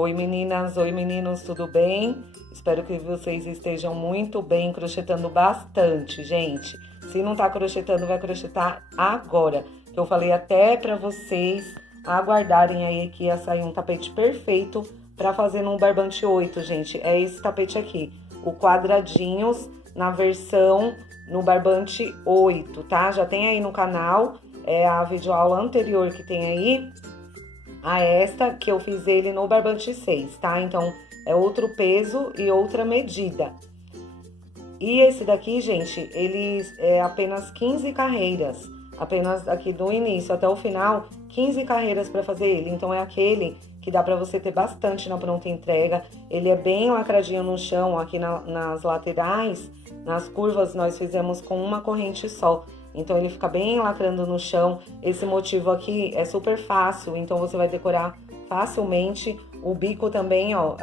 Oi meninas, oi meninos, tudo bem? Espero que vocês estejam muito bem, crochetando bastante, gente. Se não tá crochetando, vai crochetar agora. Que eu falei até pra vocês aguardarem aí que ia sair um tapete perfeito pra fazer num barbante 8, gente. É esse tapete aqui, o quadradinhos na versão no barbante 8, tá? Já tem aí no canal, é a videoaula anterior que tem aí a esta, que eu fiz ele no barbante 6, tá? Então, é outro peso e outra medida. E esse daqui, gente, ele é apenas 15 carreiras. Apenas aqui do início até o final, 15 carreiras para fazer ele. Então, é aquele que dá para você ter bastante na pronta entrega. Ele é bem lacradinho no chão, aqui nas laterais, nas curvas, nós fizemos com uma corrente só. Então, ele fica bem lacrando no chão. Esse motivo aqui é super fácil, então você vai decorar facilmente. O bico também, ó,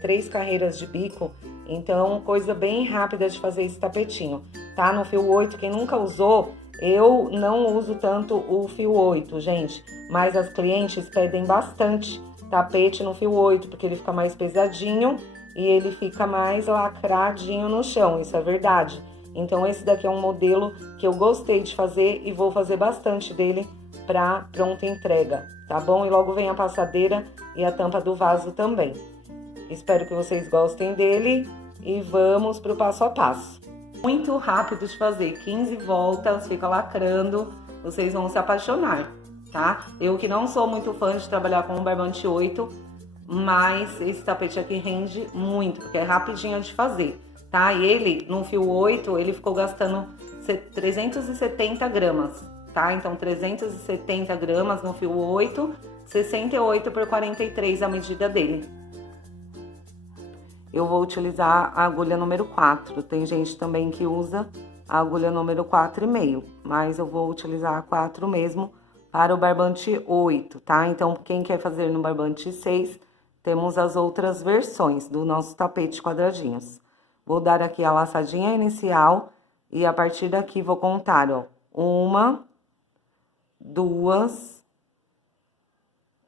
3 carreiras de bico. Então, coisa bem rápida de fazer esse tapetinho, tá? No fio 8, quem nunca usou, eu não uso tanto o fio 8, gente. Mas as clientes pedem bastante tapete no fio 8, porque ele fica mais pesadinho e ele fica mais lacradinho no chão, isso é verdade. Então, esse daqui é um modelo que eu gostei de fazer e vou fazer bastante dele para pronta entrega, tá bom? E logo vem a passadeira e a tampa do vaso também. Espero que vocês gostem dele e vamos pro passo a passo. Muito rápido de fazer, 15 voltas, fica lacrando, vocês vão se apaixonar, tá? Eu que não sou muito fã de trabalhar com o barbante 8, mas esse tapete aqui rende muito, porque é rapidinho de fazer, tá? E ele, no fio 8, ele ficou gastando 370 gramas, tá? Então, 370 gramas no fio 8, 68 por 43 a medida dele. Eu vou utilizar a agulha número 4. Tem gente também que usa a agulha número 4,5, mas eu vou utilizar a 4 mesmo para o barbante 8, tá? Então, quem quer fazer no barbante 6, temos as outras versões do nosso tapete quadradinhos. Vou dar aqui a laçadinha inicial e a partir daqui vou contar, ó, 1, 2,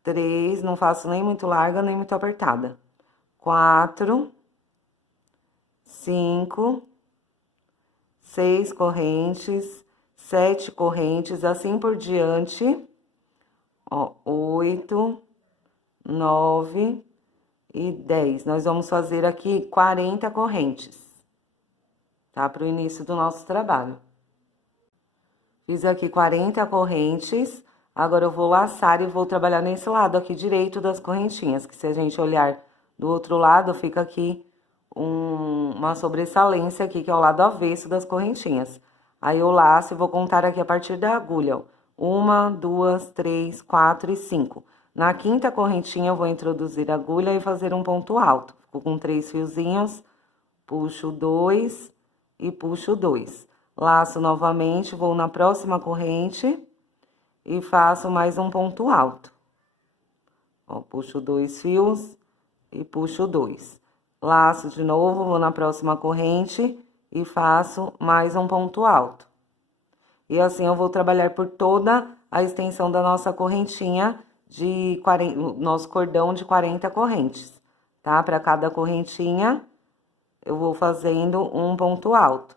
3, não faço nem muito larga, nem muito apertada. 4, 5, 6 correntes, 7 correntes, assim por diante, ó, 8, 9 e 10. Nós vamos fazer aqui 40 correntes, tá? Para o início do nosso trabalho. Fiz aqui 40 correntes, agora eu vou laçar e vou trabalhar nesse lado aqui direito das correntinhas, que se a gente olhar do outro lado, fica aqui uma sobressalência aqui, que é o lado avesso das correntinhas. Aí eu laço e vou contar aqui a partir da agulha, ó. 1, 2, 3, 4 e 5. Na quinta correntinha, eu vou introduzir a agulha e fazer um ponto alto. Fico com 3 fiozinhos, puxo 2 e puxo 2. Laço novamente, vou na próxima corrente e faço mais um ponto alto. Ó, puxo 2 fios e puxo 2. Laço de novo, vou na próxima corrente e faço mais um ponto alto. E assim eu vou trabalhar por toda a extensão da nossa correntinha de 40, nosso cordão de 40 correntes, tá? Para cada correntinha, eu vou fazendo um ponto alto.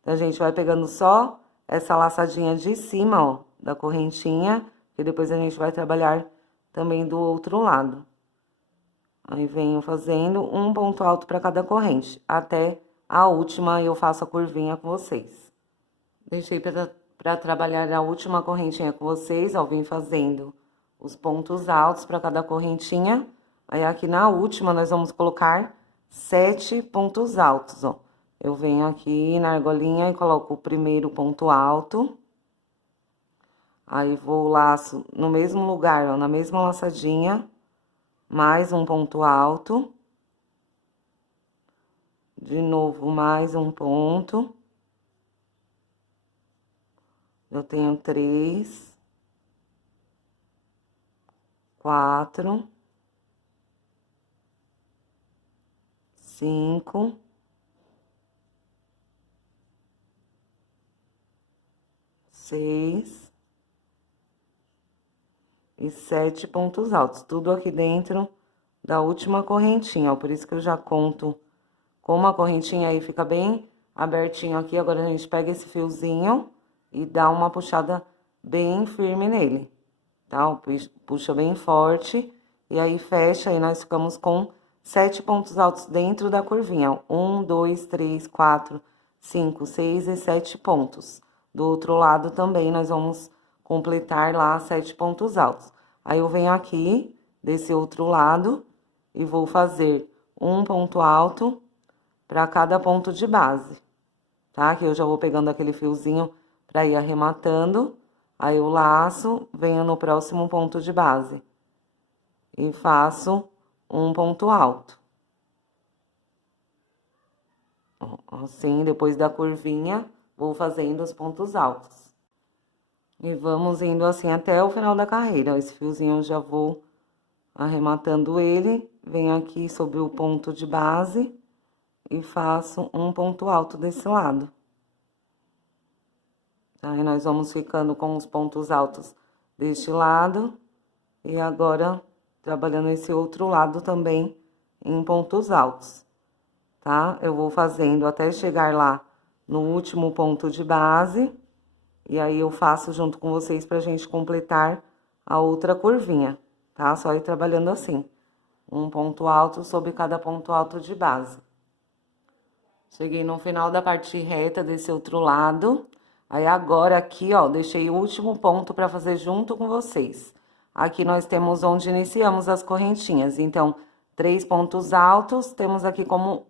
Então, a gente vai pegando só essa laçadinha de cima, ó, da correntinha, e depois a gente vai trabalhar também do outro lado. Aí, venho fazendo um ponto alto para cada corrente, até a última eu faço a curvinha com vocês. Deixei para trabalhar a última correntinha com vocês, ó, vim fazendo os pontos altos para cada correntinha. Aí, aqui na última, nós vamos colocar 7 pontos altos, ó. Eu venho aqui na argolinha e coloco o primeiro ponto alto. Aí, vou laço no mesmo lugar, ó, na mesma laçadinha. Mais um ponto alto. De novo, mais um ponto. Eu tenho 3, 4, 5, 6 e 7 pontos altos. Tudo aqui dentro da última correntinha, ó. Por isso que eu já conto com uma correntinha aí, fica bem abertinho aqui. Agora, a gente pega esse fiozinho e dá uma puxada bem firme nele, tá? Ó, puxa bem forte e aí fecha, e nós ficamos com 7 pontos altos dentro da curvinha. 1, 2, 3, 4, 5, 6 e 7 pontos. Do outro lado também, nós vamos completar lá 7 pontos altos. Aí, eu venho aqui, desse outro lado, e vou fazer um ponto alto para cada ponto de base, tá? Que eu já vou pegando aquele fiozinho para ir arrematando. Aí, eu laço, venho no próximo ponto de base e faço um ponto alto. Assim, depois da curvinha, vou fazendo os pontos altos. E vamos indo assim até o final da carreira. Esse fiozinho eu já vou arrematando ele, venho aqui sobre o ponto de base e faço um ponto alto desse lado. Aí, nós vamos ficando com os pontos altos deste lado. E agora, trabalhando esse outro lado também em pontos altos, tá? Eu vou fazendo até chegar lá no último ponto de base. E aí, eu faço junto com vocês pra gente completar a outra curvinha, tá? Só ir trabalhando assim, um ponto alto sobre cada ponto alto de base. Cheguei no final da parte reta desse outro lado. Aí, agora aqui, ó, deixei o último ponto pra fazer junto com vocês. Aqui nós temos onde iniciamos as correntinhas. Então, 3 pontos altos, temos aqui como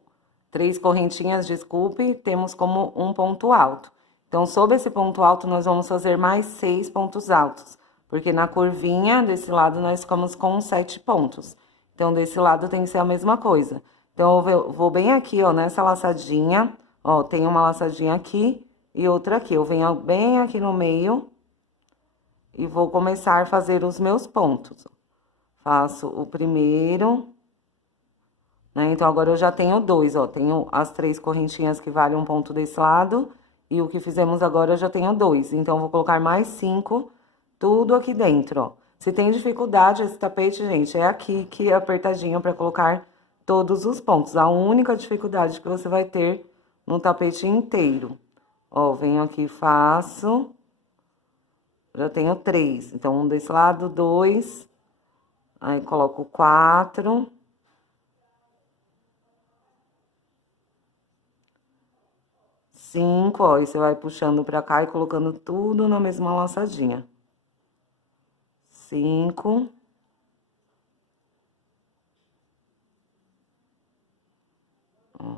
3 correntinhas, desculpe, temos como um ponto alto. Então, sob esse ponto alto, nós vamos fazer mais 6 pontos altos, porque na curvinha, desse lado, nós ficamos com 7 pontos. Então, desse lado tem que ser a mesma coisa. Então, eu vou bem aqui, ó, nessa laçadinha, ó, tem uma laçadinha aqui e outra aqui. Eu venho bem aqui no meio e vou começar a fazer os meus pontos. Faço o primeiro, né? Então, agora eu já tenho 2, ó, tenho as 3 correntinhas que valem um ponto desse lado. E o que fizemos agora, eu já tenho 2. Então, vou colocar mais 5, tudo aqui dentro, ó. Se tem dificuldade, esse tapete, gente, é aqui que é apertadinho pra colocar todos os pontos. A única dificuldade que você vai ter no tapete inteiro. Ó, venho aqui, faço. Já tenho 3. Então, um desse lado, 2. Aí, coloco 4. 5, ó, e você vai puxando pra cá e colocando tudo na mesma laçadinha. 5.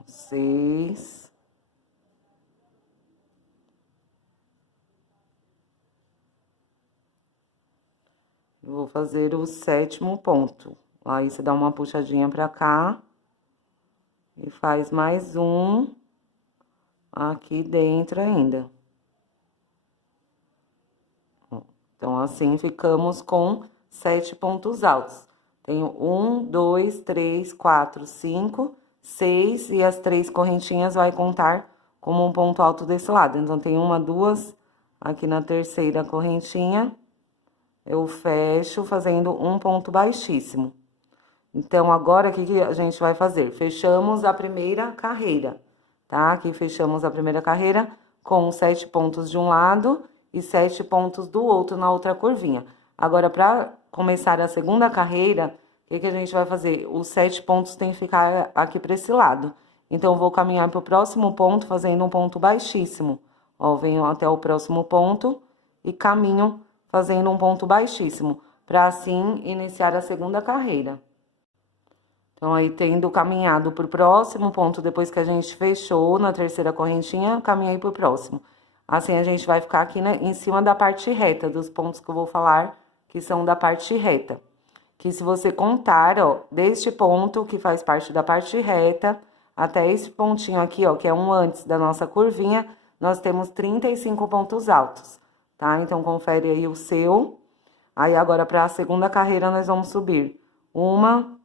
6. 6. Vou fazer o 7º ponto. Aí, você dá uma puxadinha pra cá e faz mais um aqui dentro ainda. Então, assim, ficamos com 7 pontos altos. Tenho 1, 2, 3, 4, 5, 6, e as 3 correntinhas vai contar como um ponto alto desse lado. Então, tem 1, 2, aqui na terceira correntinha, eu fecho fazendo um ponto baixíssimo. Então, agora, o que a gente vai fazer? Fechamos a primeira carreira, tá? Aqui fechamos a primeira carreira com 7 pontos de um lado e 7 pontos do outro na outra curvinha. Agora, para começar a segunda carreira, o que a gente vai fazer? Os 7 pontos tem que ficar aqui para esse lado. Então, eu vou caminhar para o próximo ponto fazendo um ponto baixíssimo. Ó, venho até o próximo ponto e caminho fazendo um ponto baixíssimo, para assim iniciar a segunda carreira. Então, aí, tendo caminhado pro próximo ponto, depois que a gente fechou na terceira correntinha, caminhei pro próximo. Assim, a gente vai ficar aqui, né, em cima da parte reta, dos pontos que eu vou falar, que são da parte reta. Que se você contar, ó, deste ponto, que faz parte da parte reta, até esse pontinho aqui, ó, que é um antes da nossa curvinha, nós temos 35 pontos altos, tá? Então, confere aí o seu. Aí, agora, para a segunda carreira, nós vamos subir 1,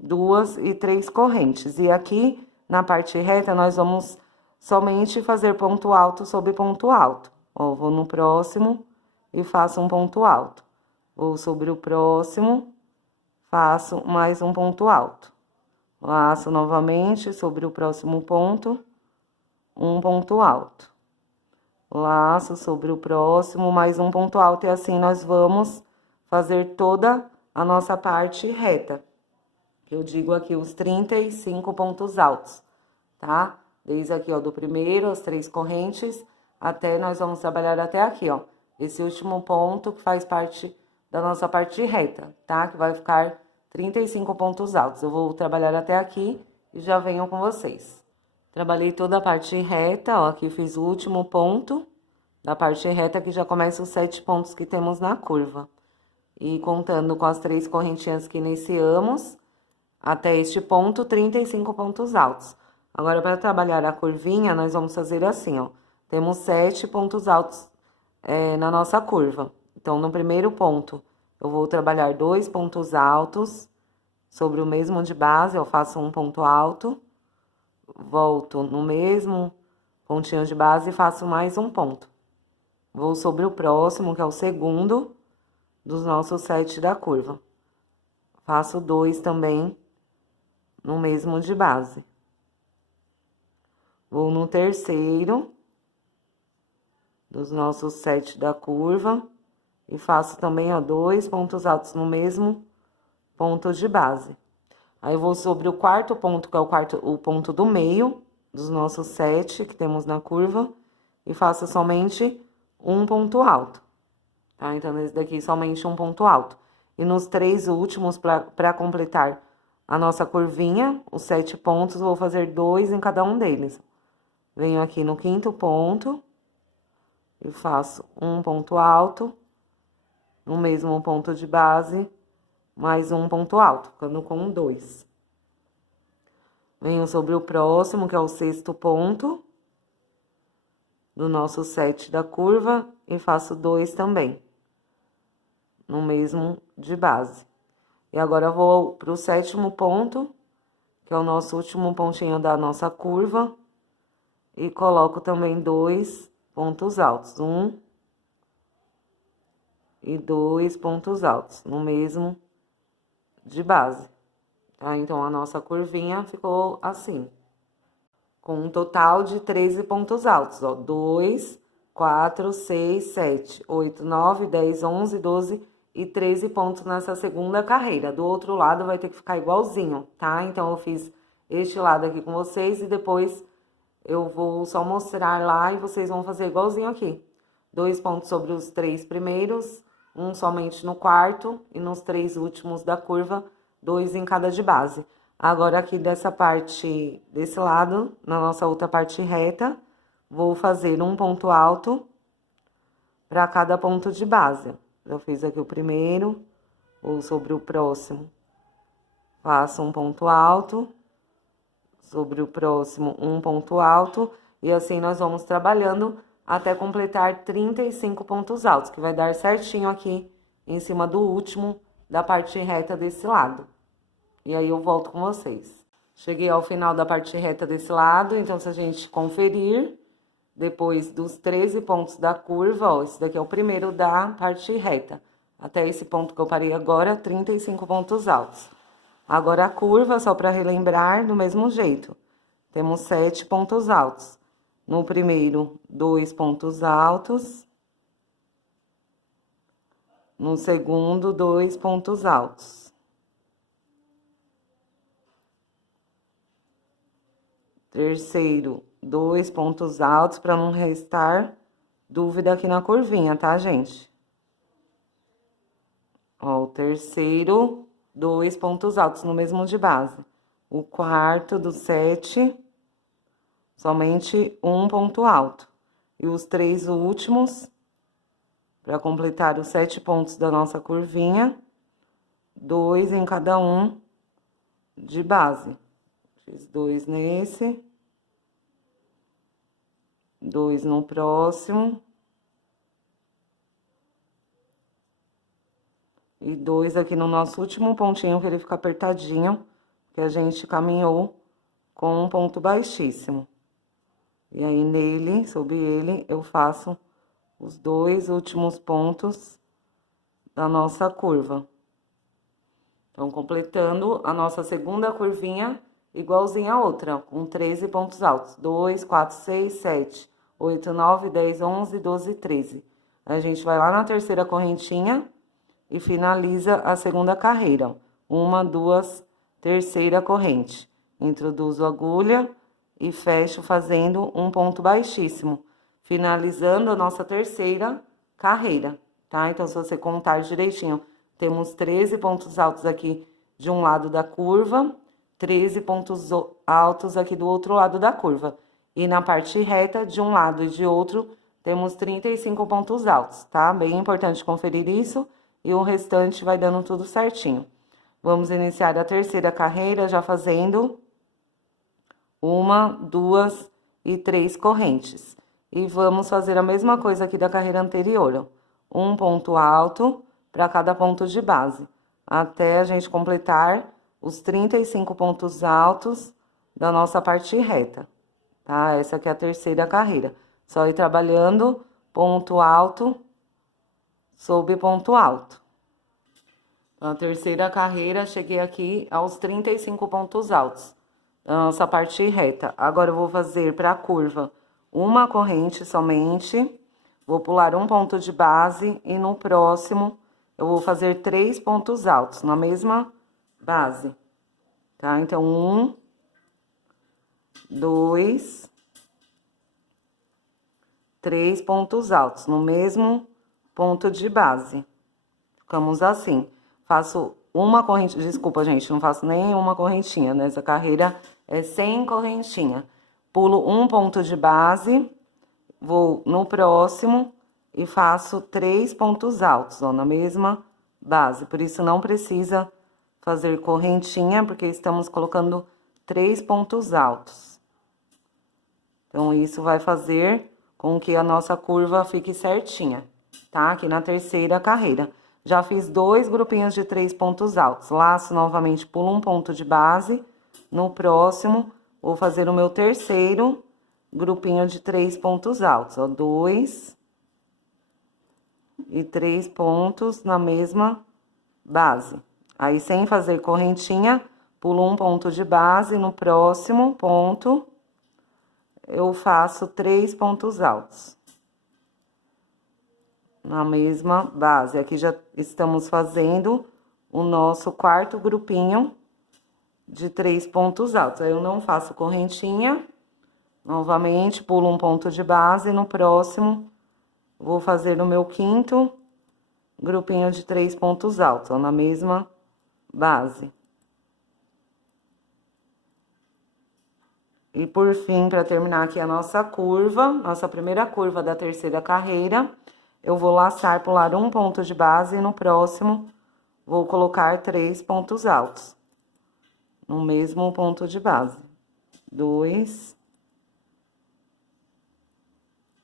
2 e 3 correntes. E aqui, na parte reta, nós vamos somente fazer ponto alto sobre ponto alto. Ó, vou no próximo e faço um ponto alto. Vou sobre o próximo, faço mais um ponto alto. Laço novamente sobre o próximo ponto, um ponto alto. Laço sobre o próximo, mais um ponto alto, e assim nós vamos fazer toda a nossa parte reta. Eu digo aqui os 35 pontos altos, tá? Desde aqui, ó, do primeiro, as 3 correntes, até nós vamos trabalhar até aqui, ó. Esse último ponto que faz parte da nossa parte reta, tá? Que vai ficar 35 pontos altos. Eu vou trabalhar até aqui e já venho com vocês. Trabalhei toda a parte reta, ó, aqui fiz o último ponto da parte reta, que já começa os 7 pontos que temos na curva. E contando com as 3 correntinhas que iniciamos, até este ponto, 35 pontos altos. Agora, para trabalhar a curvinha, nós vamos fazer assim, ó. Temos 7 pontos altos na nossa curva. Então, no primeiro ponto, eu vou trabalhar 2 pontos altos sobre o mesmo de base, eu faço um ponto alto, volto no mesmo pontinho de base e faço mais um ponto. Vou sobre o próximo, que é o segundo dos nossos 7 da curva. Faço 2 também no mesmo de base. Vou no terceiro dos nossos 7 da curva e faço também, ó, 2 pontos altos no mesmo ponto de base. Aí, eu vou sobre o quarto ponto, que é o ponto do meio dos nossos 7 que temos na curva, e faço somente um ponto alto, tá? Então, nesse daqui, somente um ponto alto. E nos 3 últimos, para completar a nossa curvinha, os 7 pontos, vou fazer 2 em cada um deles. Venho aqui no quinto ponto e faço um ponto alto, no mesmo ponto de base, mais um ponto alto, ficando com 2. Venho sobre o próximo, que é o sexto ponto do nosso 7 da curva, e faço 2 também, no mesmo de base. E agora, eu vou pro 7º ponto, que é o nosso último pontinho da nossa curva, e coloco também 2 pontos altos, 1 e 2 pontos altos, no mesmo de base, tá? Então, a nossa curvinha ficou assim, com um total de 13 pontos altos, ó. 2, 4, 6, 7, 8, 9, 10, 11, 12 e 13 pontos nessa segunda carreira. Do outro lado vai ter que ficar igualzinho, tá? Então, eu fiz este lado aqui com vocês e depois eu vou só mostrar lá e vocês vão fazer igualzinho aqui. 2 pontos sobre os 3 primeiros, um somente no quarto, e nos 3 últimos da curva, 2 em cada de base. Agora, aqui dessa parte, desse lado, na nossa outra parte reta, vou fazer um ponto alto para cada ponto de base. Eu fiz aqui o primeiro, ou sobre o próximo, faço um ponto alto, sobre o próximo, um ponto alto, e assim nós vamos trabalhando até completar 35 pontos altos, que vai dar certinho aqui em cima do último da parte reta desse lado. E aí, eu volto com vocês. Cheguei ao final da parte reta desse lado, então, se a gente conferir, depois dos 13 pontos da curva, ó, esse daqui é o primeiro da parte reta. Até esse ponto que eu parei agora, 35 pontos altos. Agora, a curva, só para relembrar, do mesmo jeito. Temos 7 pontos altos. No primeiro, 2 pontos altos. No segundo, 2 pontos altos. Terceiro, 2 pontos altos, para não restar dúvida aqui na curvinha, tá, gente? Ó, o terceiro, 2 pontos altos no mesmo de base. O quarto do 7, somente um ponto alto. E os 3 últimos, para completar os 7 pontos da nossa curvinha, 2 em cada um de base. Fiz 2 nesse, 2 no próximo, e 2 aqui no nosso último pontinho, que ele fica apertadinho, que a gente caminhou com um ponto baixíssimo. E aí, nele, sobre ele, eu faço os 2 últimos pontos da nossa curva. Então, completando a nossa segunda curvinha, igualzinha a outra, com 13 pontos altos. 2, 4, 6, 7, 8, 9, 10, 11, 12, 13. A gente vai lá na terceira correntinha e finaliza a segunda carreira. Uma, duas, terceira corrente. Introduzo a agulha e fecho fazendo um ponto baixíssimo, finalizando a nossa terceira carreira, tá? Então, se você contar direitinho, temos 13 pontos altos aqui de um lado da curva, 13 pontos altos aqui do outro lado da curva. E na parte reta, de um lado e de outro, temos 35 pontos altos, tá? Bem importante conferir isso e o restante vai dando tudo certinho. Vamos iniciar a terceira carreira já fazendo uma, duas e três correntes. E vamos fazer a mesma coisa aqui da carreira anterior, ó. Um ponto alto para cada ponto de base, até a gente completar os 35 pontos altos da nossa parte reta, tá? Essa aqui é a terceira carreira. Só ir trabalhando ponto alto sobre ponto alto. Na terceira carreira, cheguei aqui aos 35 pontos altos da nossa parte reta. Agora, eu vou fazer para a curva uma corrente somente, vou pular um ponto de base e no próximo eu vou fazer 3 pontos altos na mesma base, tá? Então, 1, 2, 3 pontos altos no mesmo ponto de base. Ficamos assim. Faço uma corrente, desculpa, gente, não faço nenhuma correntinha, né? Essa carreira é sem correntinha. Pulo um ponto de base, vou no próximo e faço 3 pontos altos, ó, na mesma base. Por isso, não precisa fazer correntinha, porque estamos colocando 3 pontos altos. Então, isso vai fazer com que a nossa curva fique certinha, tá? Aqui na terceira carreira. Já fiz 2 grupinhos de 3 pontos altos. Laço novamente, pulo um ponto de base. No próximo, vou fazer o meu terceiro grupinho de 3 pontos altos, ó. 2 e 3 pontos na mesma base. Aí, sem fazer correntinha, pulo um ponto de base. No próximo ponto, eu faço 3 pontos altos na mesma base. Aqui já estamos fazendo o nosso quarto grupinho de 3 pontos altos. Aí, eu não faço correntinha. Novamente, pulo um ponto de base. No próximo, vou fazer o meu quinto grupinho de 3 pontos altos, ó, na mesma base. E, por fim, para terminar aqui a nossa curva, nossa primeira curva da terceira carreira, eu vou laçar, pular um ponto de base e no próximo vou colocar 3 pontos altos. No mesmo ponto de base. 2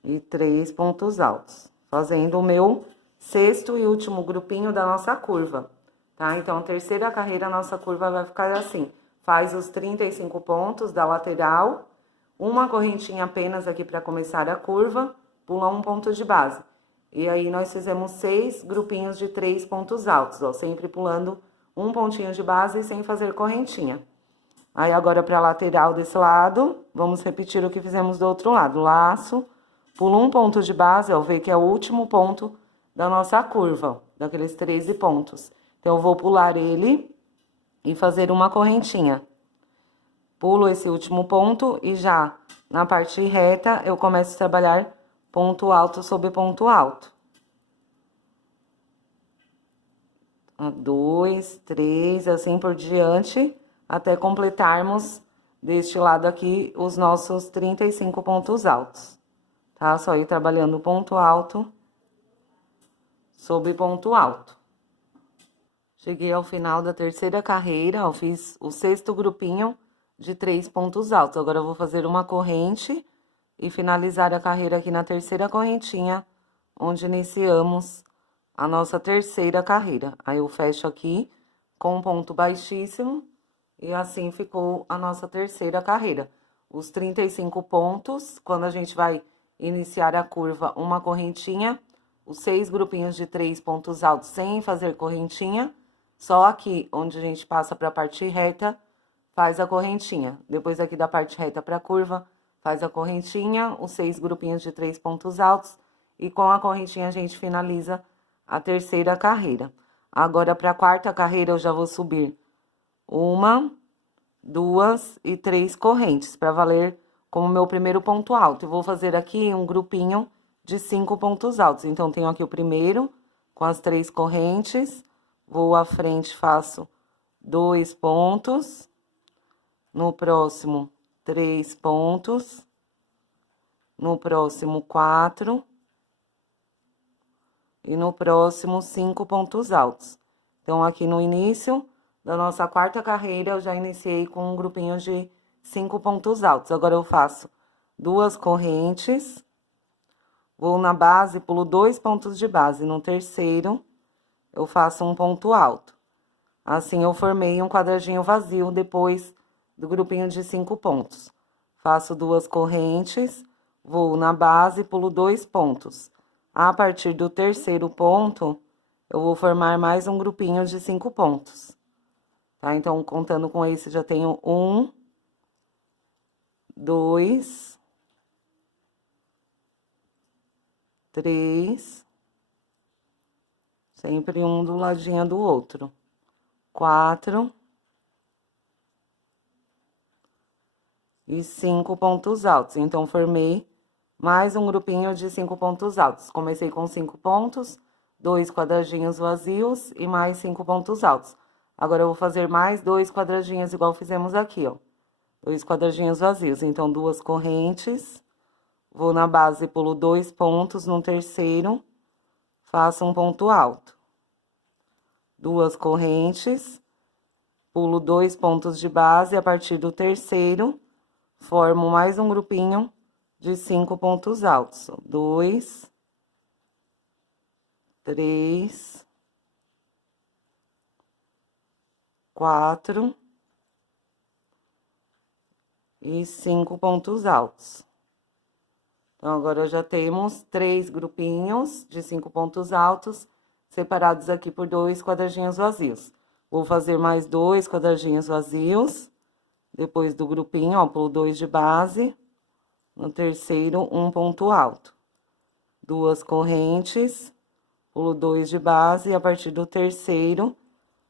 e 3 pontos altos. Fazendo o meu sexto e último grupinho da nossa curva, tá? Então, a terceira carreira, a nossa curva vai ficar assim. Faz os 35 pontos da lateral, uma correntinha apenas aqui para começar a curva, pula um ponto de base. E aí, nós fizemos 6 grupinhos de 3 pontos altos, ó, sempre pulando um pontinho de base sem fazer correntinha. Aí, agora, para a lateral desse lado, vamos repetir o que fizemos do outro lado. Laço, pulo um ponto de base, ó, vê que é o último ponto da nossa curva, ó, daqueles 13 pontos. Então, eu vou pular ele e fazer uma correntinha. Pulo esse último ponto e já na parte reta, eu começo a trabalhar ponto alto sobre ponto alto. 2, 3, assim por diante, até completarmos deste lado aqui os nossos 35 pontos altos, tá? Só ir trabalhando ponto alto sobre ponto alto. Cheguei ao final da terceira carreira, eu fiz o sexto grupinho de 3 pontos altos. Agora, eu vou fazer uma corrente e finalizar a carreira aqui na terceira correntinha, onde iniciamos a nossa terceira carreira. Aí, eu fecho aqui com um ponto baixíssimo e assim ficou a nossa terceira carreira. Os 35 pontos, quando a gente vai iniciar a curva, uma correntinha, os 6 grupinhos de 3 pontos altos sem fazer correntinha, Só aqui, onde a gente passa para a parte reta, faz a correntinha. Depois aqui da parte reta para a curva, faz a correntinha, os 6 grupinhos de 3 pontos altos. E com a correntinha a gente finaliza a terceira carreira. Agora, para a quarta carreira, eu já vou subir 1, 2 e 3 correntes, para valer como meu primeiro ponto alto. Eu vou fazer aqui um grupinho de 5 pontos altos. Então, tenho aqui o primeiro, com as 3 correntes. Vou à frente, faço 2 pontos. No próximo, 3 pontos. No próximo, 4. E no próximo, 5 pontos altos. Então, aqui no início da nossa quarta carreira, eu já iniciei com um grupinho de 5 pontos altos. Agora, eu faço 2 correntes, vou na base, pulo 2 pontos de base. No terceiro, eu faço um ponto alto. Assim, eu formei um quadradinho vazio depois do grupinho de 5 pontos. Faço 2 correntes, vou na base, pulo 2 pontos. A partir do terceiro ponto, eu vou formar mais um grupinho de 5 pontos. Tá? Então, contando com esse, já tenho 1, 2, 3, sempre um do ladinho do outro. 4 e 5 pontos altos. Então, formei mais um grupinho de 5 pontos altos. Comecei com 5 pontos, 2 quadradinhos vazios e mais 5 pontos altos. Agora, eu vou fazer mais 2 quadradinhos, igual fizemos aqui, ó. 2 quadradinhos vazios. Então, 2 correntes, vou na base, pulo 2 pontos, no terceiro, faço um ponto alto. 2 correntes, pulo 2 pontos de base, a partir do terceiro, formo mais um grupinho de 5 pontos altos. 2, 3, 4 e 5 pontos altos. Então, agora já temos 3 grupinhos de 5 pontos altos, separados aqui por 2 quadradinhos vazios. Vou fazer mais 2 quadradinhos vazios, depois do grupinho, ó, pulo 2 de base. No terceiro, um ponto alto. 2 correntes, pulo 2 de base, e a partir do terceiro,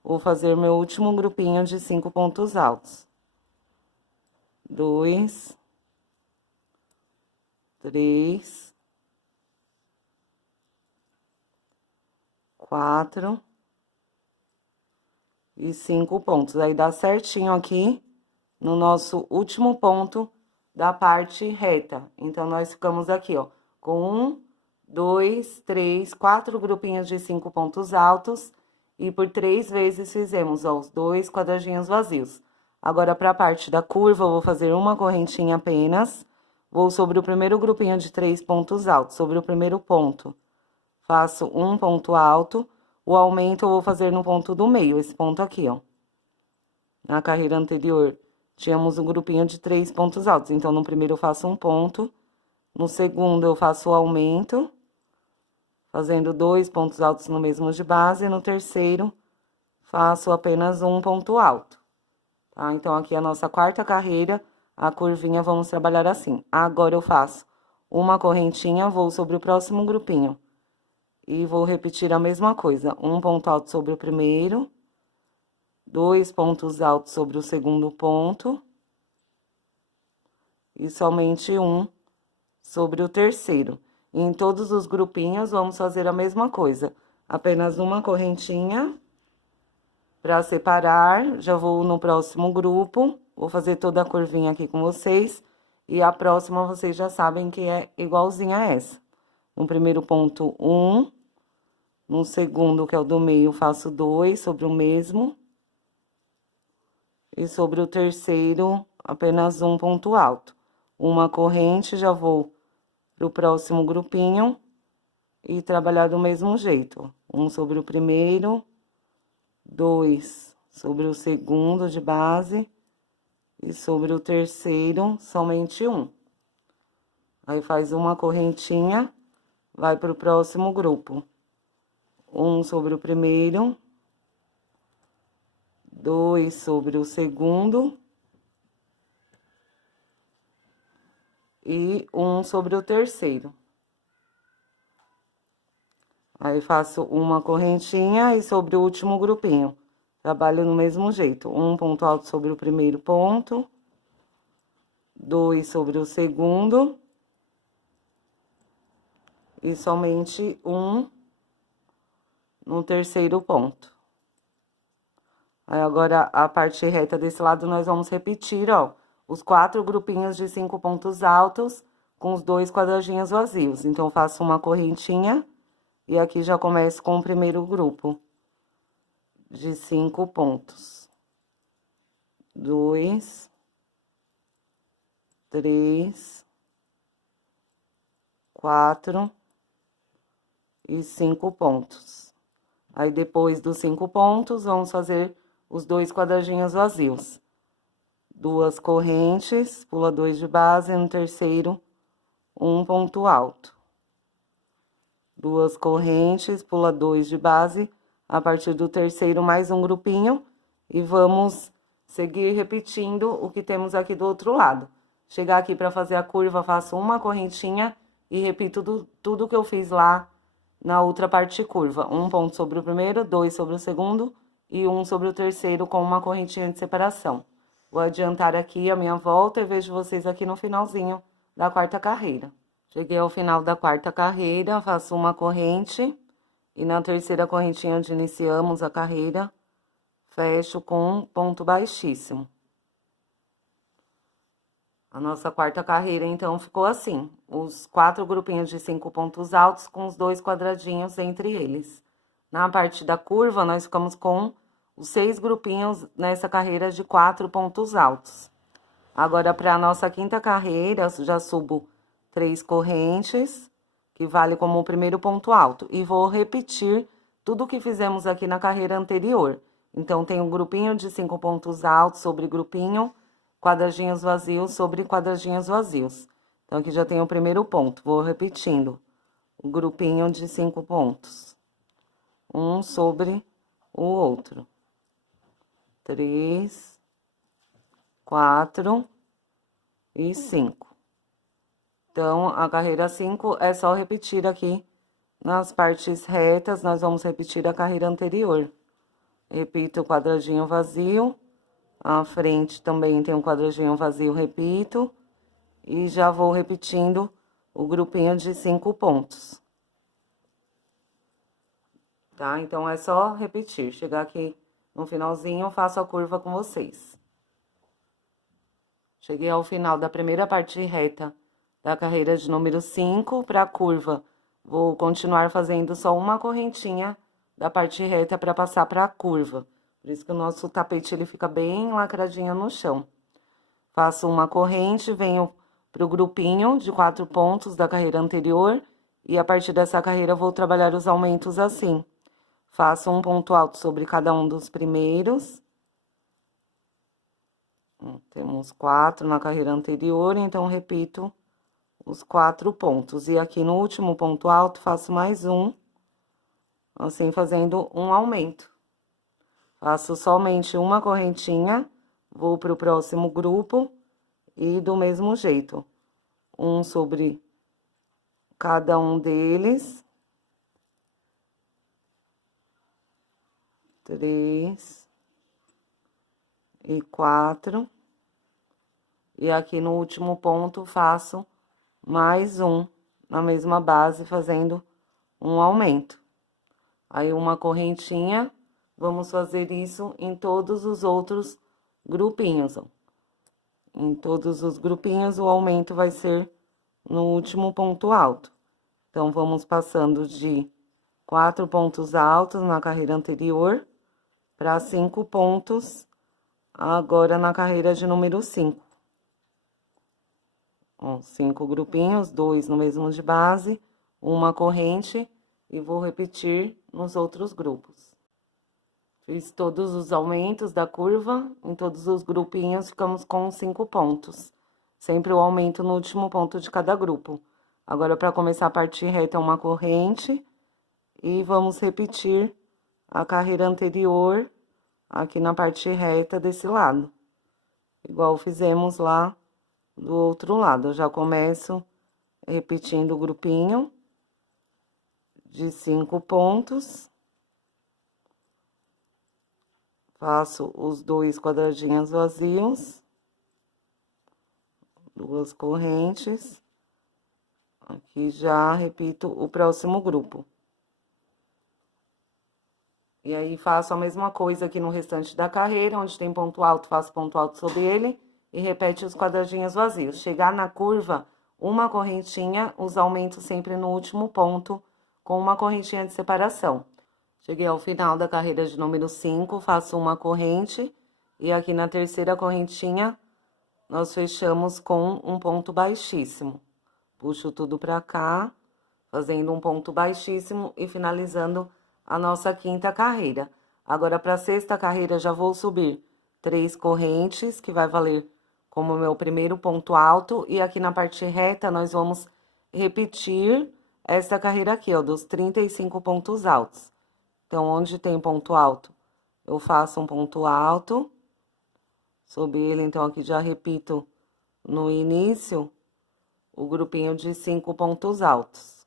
vou fazer meu último grupinho de 5 pontos altos. 2, 3, 4 e 5 pontos. Aí, dá certinho aqui no nosso último ponto da parte reta. Então, nós ficamos aqui, ó, com 1, 2, 3, 4 grupinhos de 5 pontos altos. E por 3 vezes fizemos, ó, os 2 quadradinhos vazios. Agora, para a parte da curva, eu vou fazer uma correntinha apenas. Vou sobre o primeiro grupinho de 3 pontos altos. Sobre o primeiro ponto, faço um ponto alto. O aumento eu vou fazer no ponto do meio, esse ponto aqui, ó. Na carreira anterior, tínhamos um grupinho de 3 pontos altos. Então, no primeiro eu faço um ponto. No segundo, eu faço o aumento, fazendo 2 pontos altos no mesmo de base. E no terceiro, faço apenas um ponto alto. Tá? Então, aqui é a nossa quarta carreira, a curvinha vamos trabalhar assim. Agora, eu faço uma correntinha, vou sobre o próximo grupinho. E vou repetir a mesma coisa. Um ponto alto sobre o primeiro. 2 pontos altos sobre o segundo ponto. E somente um sobre o terceiro. E em todos os grupinhos, vamos fazer a mesma coisa. Apenas uma correntinha para separar. Já vou no próximo grupo. Vou fazer toda a curvinha aqui com vocês. E a próxima, vocês já sabem que é igualzinha a essa. No primeiro ponto, 1. No segundo, que é o do meio, faço 2 sobre o mesmo. E sobre o terceiro, apenas um ponto alto. Uma corrente, já vou pro próximo grupinho e trabalhar do mesmo jeito. Um sobre o primeiro, 2 sobre o segundo de base e sobre o terceiro, somente um. Aí, faz uma correntinha, vai pro próximo grupo. Um sobre o primeiro, 2 sobre o segundo e 1 sobre o terceiro. Aí, faço uma correntinha e sobre o último grupinho, trabalho no mesmo jeito. Um ponto alto sobre o primeiro ponto, 2 sobre o segundo, e somente um no terceiro ponto. Aí, agora, a parte reta desse lado, nós vamos repetir, ó, os 4 grupinhos de 5 pontos altos com os 2 quadradinhos vazios. Então, faço uma correntinha e aqui já começo com o primeiro grupo de 5 pontos. 2, 3, 4 e 5 pontos. Aí, depois dos 5 pontos, vamos fazer os 2 quadradinhos vazios. 2 correntes, pula 2 de base, no terceiro, um ponto alto. 2 correntes, pula 2 de base, a partir do terceiro, mais um grupinho, e vamos seguir repetindo o que temos aqui do outro lado. Chegar aqui para fazer a curva, faço uma correntinha e repito tudo que eu fiz lá na outra parte curva. Um ponto sobre o primeiro, 2 sobre o segundo e 1 sobre o terceiro com uma correntinha de separação. Vou adiantar aqui a minha volta e vejo vocês aqui no finalzinho da quarta carreira. Cheguei ao final da quarta carreira, faço uma corrente e na terceira correntinha onde iniciamos a carreira, fecho com um ponto baixíssimo. A nossa quarta carreira, então, ficou assim, os 4 grupinhos de 5 pontos altos com os 2 quadradinhos entre eles. Na parte da curva, nós ficamos com os 6 grupinhos nessa carreira de 4 pontos altos. Agora, para a nossa quinta carreira, eu já subo 3 correntes, que vale como o primeiro ponto alto, e vou repetir tudo o que fizemos aqui na carreira anterior. Então, tem um grupinho de 5 pontos altos sobre grupinho, quadradinhos vazios sobre quadradinhos vazios. Então, aqui já tem o primeiro ponto, vou repetindo. O grupinho de 5 pontos. Um sobre o outro. 3, 4 e 5. Então, a carreira 5 é só repetir aqui nas partes retas, nós vamos repetir a carreira anterior. Repito o quadradinho vazio. À frente também tem um quadradinho vazio, repito. E já vou repetindo o grupinho de 5 pontos. Tá? Então, é só repetir. Chegar aqui no finalzinho, eu faço a curva com vocês. Cheguei ao final da primeira parte reta da carreira de número 5 para a curva. Vou continuar fazendo só uma correntinha da parte reta para passar para a curva. Por isso que o nosso tapete ele fica bem lacradinho no chão. Faço uma corrente, venho pro grupinho de 4 pontos da carreira anterior e a partir dessa carreira vou trabalhar os aumentos assim. Faço um ponto alto sobre cada um dos primeiros. Temos 4 na carreira anterior, então repito os 4 pontos. E aqui no último ponto alto faço mais um, assim fazendo um aumento. Faço somente uma correntinha, vou pro próximo grupo e do mesmo jeito. Um sobre cada um deles. 3 e 4. E aqui no último ponto, faço mais um na mesma base, fazendo um aumento. Aí, uma correntinha, vamos fazer isso em todos os outros grupinhos, ó. Em todos os grupinhos, o aumento vai ser no último ponto alto. Então, vamos passando de 4 pontos altos na carreira anterior para 5 pontos agora na carreira de número 5. Ó, 5 grupinhos, 2 no mesmo de base, uma corrente e vou repetir nos outros grupos. Fiz todos os aumentos da curva, em todos os grupinhos ficamos com 5 pontos. Sempre o aumento no último ponto de cada grupo. Agora, para começar a parte reta, uma corrente e vamos repetir a carreira anterior aqui na parte reta desse lado. Igual fizemos lá do outro lado. Eu já começo repetindo o grupinho de 5 pontos. Faço os 2 quadradinhos vazios. 2 correntes. Aqui já repito o próximo grupo. E aí, faço a mesma coisa aqui no restante da carreira, onde tem ponto alto, faço ponto alto sobre ele e repete os quadradinhos vazios. Chegar na curva, uma correntinha, os aumento sempre no último ponto, com uma correntinha de separação. Cheguei ao final da carreira de número 5, faço uma corrente, e aqui na terceira correntinha, nós fechamos com um ponto baixíssimo. Puxo tudo pra cá, fazendo um ponto baixíssimo e finalizando a nossa quinta carreira. Agora, para a sexta carreira, já vou subir 3 correntes, que vai valer como meu primeiro ponto alto. E aqui na parte reta, nós vamos repetir essa carreira aqui, ó, dos 35 pontos altos. Então, onde tem ponto alto, eu faço um ponto alto sobre ele. Então, aqui já repito no início o grupinho de 5 pontos altos.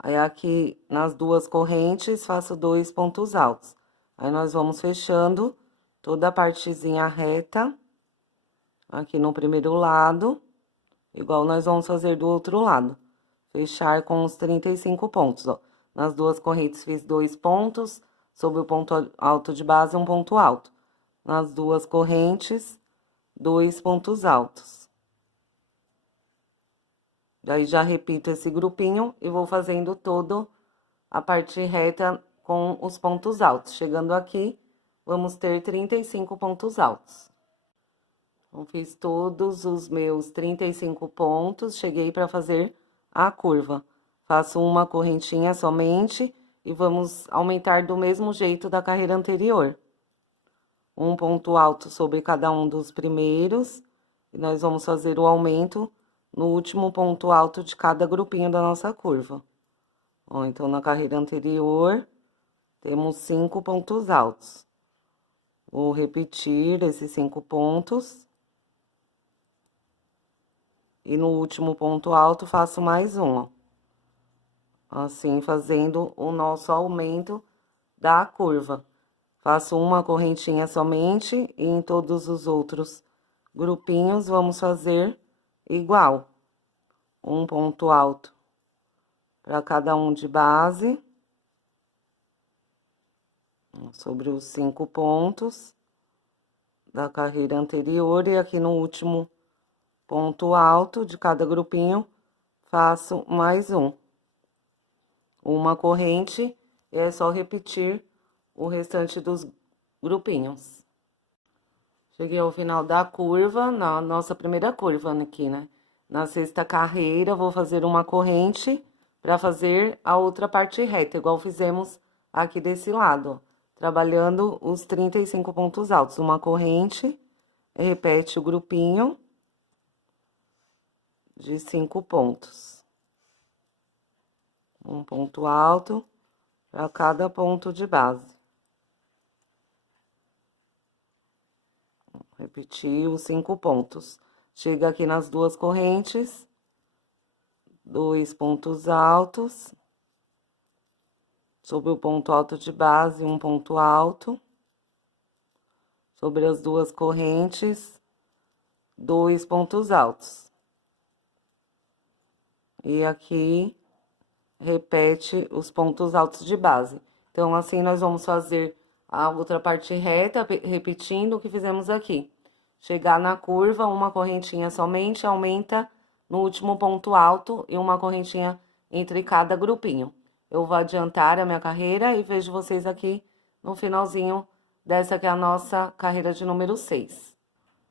Aí, aqui nas 2 correntes, faço 2 pontos altos. Aí, nós vamos fechando toda a partezinha reta, aqui no primeiro lado, igual nós vamos fazer do outro lado. Fechar com os 35 pontos, ó. Nas 2 correntes, fiz 2 pontos, sobre o ponto alto de base, um ponto alto. Nas 2 correntes, 2 pontos altos. Daí, já repito esse grupinho e vou fazendo toda a parte reta com os pontos altos. Chegando aqui, vamos ter 35 pontos altos. Então, fiz todos os meus 35 pontos, cheguei para fazer a curva. Faço uma correntinha somente e vamos aumentar do mesmo jeito da carreira anterior. Um ponto alto sobre cada um dos primeiros, e nós vamos fazer o aumento no último ponto alto de cada grupinho da nossa curva. Ó, então, na carreira anterior, temos 5 pontos altos. Vou repetir esses 5 pontos. E no último ponto alto, faço mais um, ó. Assim, fazendo o nosso aumento da curva. Faço uma correntinha somente e em todos os outros grupinhos, vamos fazer igual. Um ponto alto para cada um de base. Sobre os 5 pontos da carreira anterior. E aqui no último ponto alto de cada grupinho, faço mais um. Uma corrente, e é só repetir o restante dos grupinhos. Cheguei ao final da curva, na nossa primeira curva aqui, né? Na sexta carreira, vou fazer uma corrente para fazer a outra parte reta, igual fizemos aqui desse lado, ó, trabalhando os 35 pontos altos. Uma corrente, repete o grupinho de 5 pontos. Um ponto alto para cada ponto de base. Repetir os 5 pontos. Chega aqui nas 2 correntes, 2 pontos altos. Sobre o ponto alto de base, um ponto alto. Sobre as 2 correntes, 2 pontos altos. E aqui, repete os pontos altos de base. Então, assim, nós vamos fazer a outra parte reta, repetindo o que fizemos aqui. Chegar na curva, uma correntinha somente, aumenta no último ponto alto e uma correntinha entre cada grupinho. Eu vou adiantar a minha carreira e vejo vocês aqui no finalzinho dessa que é a nossa carreira de número 6.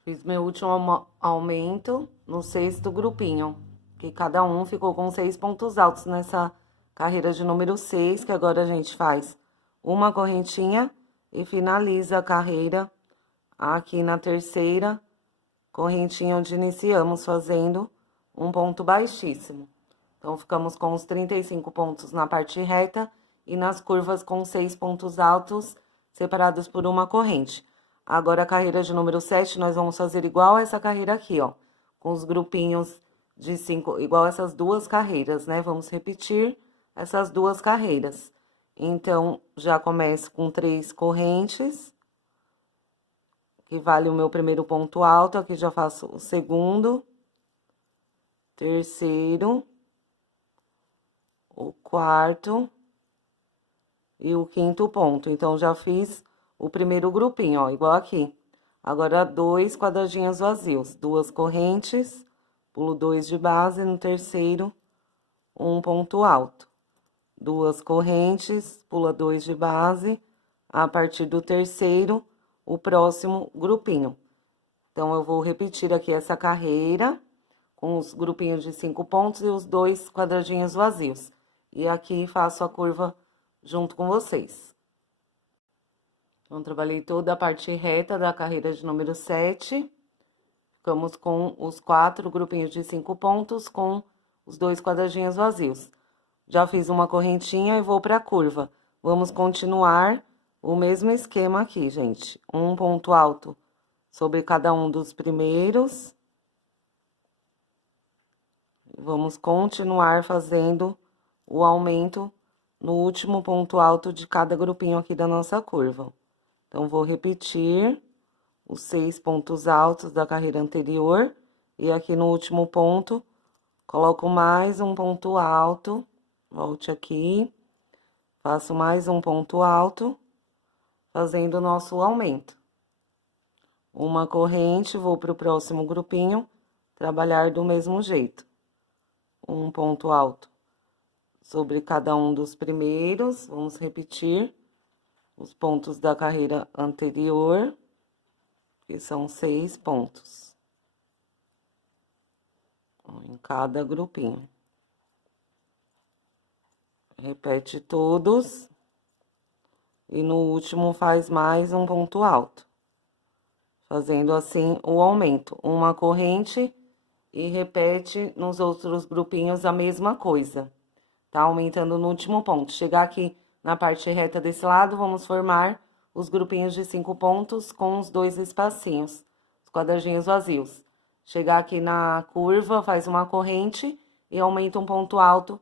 Fiz meu último aumento no 6º grupinho, que cada um ficou com 6 pontos altos nessa carreira de número 6, que agora a gente faz uma correntinha e finaliza a carreira aqui na terceira correntinha onde iniciamos, fazendo um ponto baixíssimo. Então, ficamos com os 35 pontos na parte reta e nas curvas com 6 pontos altos, separados por uma corrente. Agora, a carreira de número 7, nós vamos fazer igual essa carreira aqui, ó, com os grupinhos de 5, igual essas duas carreiras, né? Vamos repetir essas duas carreiras. Então, já começo com 3 correntes, que vale o meu primeiro ponto alto. Aqui já faço o segundo, terceiro, o quarto e o quinto ponto. Então, já fiz o primeiro grupinho, ó, igual aqui. Agora, 2 quadradinhos vazios, 2 correntes, pulo 2 de base, no terceiro, um ponto alto. 2 correntes, pula 2 de base, a partir do terceiro, o próximo grupinho. Então, eu vou repetir aqui essa carreira, com os grupinhos de 5 pontos e os 2 quadradinhos vazios. E aqui faço a curva junto com vocês. Então, trabalhei toda a parte reta da carreira de número 7. Ficamos com os 4 grupinhos de 5 pontos com os 2 quadradinhos vazios. Já fiz uma correntinha e vou para a curva. Vamos continuar o mesmo esquema aqui, gente. Um ponto alto sobre cada um dos primeiros. Vamos continuar fazendo o aumento no último ponto alto de cada grupinho aqui da nossa curva. Então, vou repetir os 6 pontos altos da carreira anterior. E aqui no último ponto, coloco mais um ponto alto. Volte aqui, faço mais um ponto alto, fazendo o nosso aumento. Uma corrente, vou para o próximo grupinho, trabalhar do mesmo jeito. Um ponto alto sobre cada um dos primeiros, vamos repetir os pontos da carreira anterior, que são 6 pontos em cada grupinho. Repete todos. E no último faz mais um ponto alto. Fazendo assim o aumento. Uma corrente e repete nos outros grupinhos a mesma coisa. Tá? Aumentando no último ponto. Chegar aqui na parte reta desse lado, vamos formar os grupinhos de 5 pontos com os 2 espacinhos, os quadradinhos vazios. Chegar aqui na curva, faz uma corrente e aumenta um ponto alto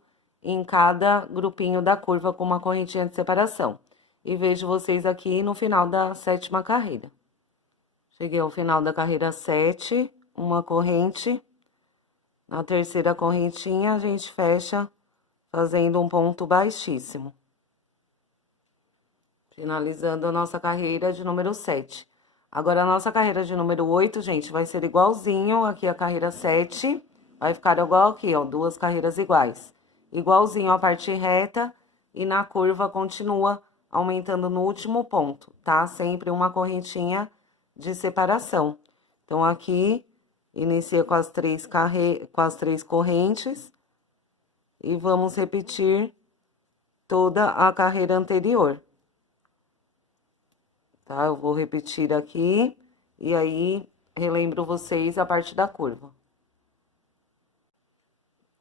em cada grupinho da curva com uma correntinha de separação. E vejo vocês aqui no final da 7ª carreira. Cheguei ao final da carreira 7, uma corrente. Na terceira correntinha, a gente fecha fazendo um ponto baixíssimo. Finalizando a nossa carreira de número 7. Agora, a nossa carreira de número 8, gente, vai ser igualzinho aqui a carreira 7. Vai ficar igual aqui, ó, 2 carreiras iguais. Igualzinho a parte reta e na curva continua aumentando no último ponto, tá? Sempre uma correntinha de separação. Então, aqui, inicia com as 3 correntes e vamos repetir toda a carreira anterior. Tá? Eu vou repetir aqui e aí relembro vocês a parte da curva.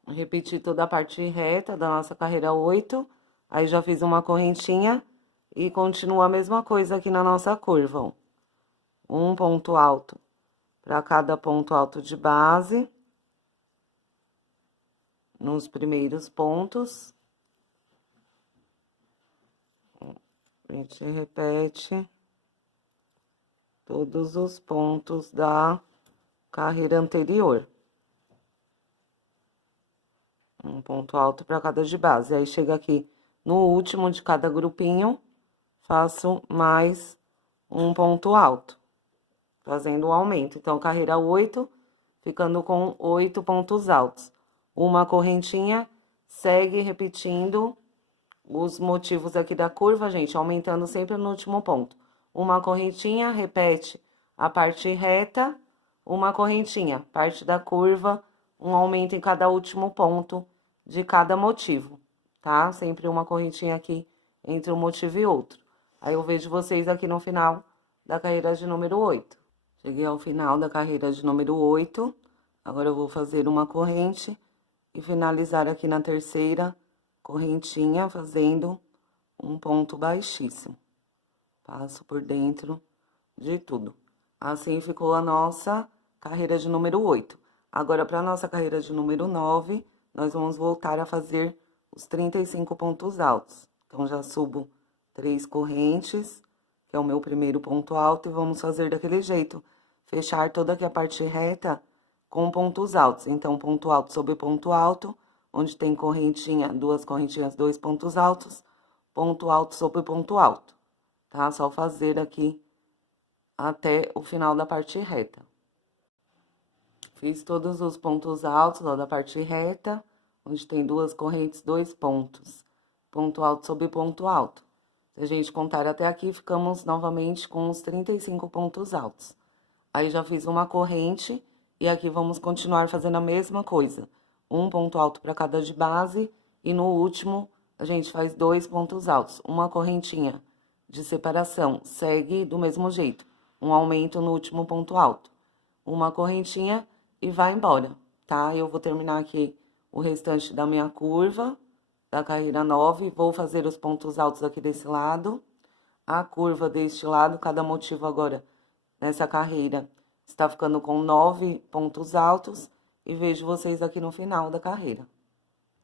Repetir toda a parte reta da nossa carreira 8, aí já fiz uma correntinha e continua a mesma coisa aqui na nossa curva, ó. Um ponto alto para cada ponto alto de base, nos primeiros pontos. A gente repete todos os pontos da carreira anterior. Um ponto alto para cada de base. Aí, chega aqui no último de cada grupinho, faço mais um ponto alto, fazendo o aumento. Então, carreira 8, ficando com 8 pontos altos. Uma correntinha, segue repetindo os motivos aqui da curva, gente, aumentando sempre no último ponto. Uma correntinha, repete a parte reta, uma correntinha, parte da curva, um aumento em cada último ponto de cada motivo, tá? Sempre uma correntinha aqui entre um motivo e outro. Aí, eu vejo vocês aqui no final da carreira de número 8. Cheguei ao final da carreira de número 8. Agora, eu vou fazer uma corrente e finalizar aqui na terceira correntinha, fazendo um ponto baixíssimo. Passo por dentro de tudo. Assim ficou a nossa carreira de número 8. Agora, para a nossa carreira de número 9, nós vamos voltar a fazer os 35 pontos altos. Então, já subo 3 correntes, que é o meu primeiro ponto alto, e vamos fazer daquele jeito. Fechar toda aqui a parte reta com pontos altos. Então, ponto alto sobre ponto alto, onde tem correntinha, 2 correntinhas, 2 pontos altos, ponto alto sobre ponto alto, tá? Só fazer aqui até o final da parte reta. Fiz todos os pontos altos lá da parte reta, onde tem 2 correntes, 2 pontos. Ponto alto sobre ponto alto. Se a gente contar até aqui, ficamos novamente com os 35 pontos altos. Aí, já fiz uma corrente, e aqui vamos continuar fazendo a mesma coisa. Um ponto alto para cada de base, e no último, a gente faz 2 pontos altos. Uma correntinha de separação, segue do mesmo jeito. Um aumento no último ponto alto. Uma correntinha e vai embora, tá? Eu vou terminar aqui o restante da minha curva, da carreira 9, vou fazer os pontos altos aqui desse lado, a curva deste lado, cada motivo agora, nessa carreira, está ficando com 9 pontos altos, e vejo vocês aqui no final da carreira.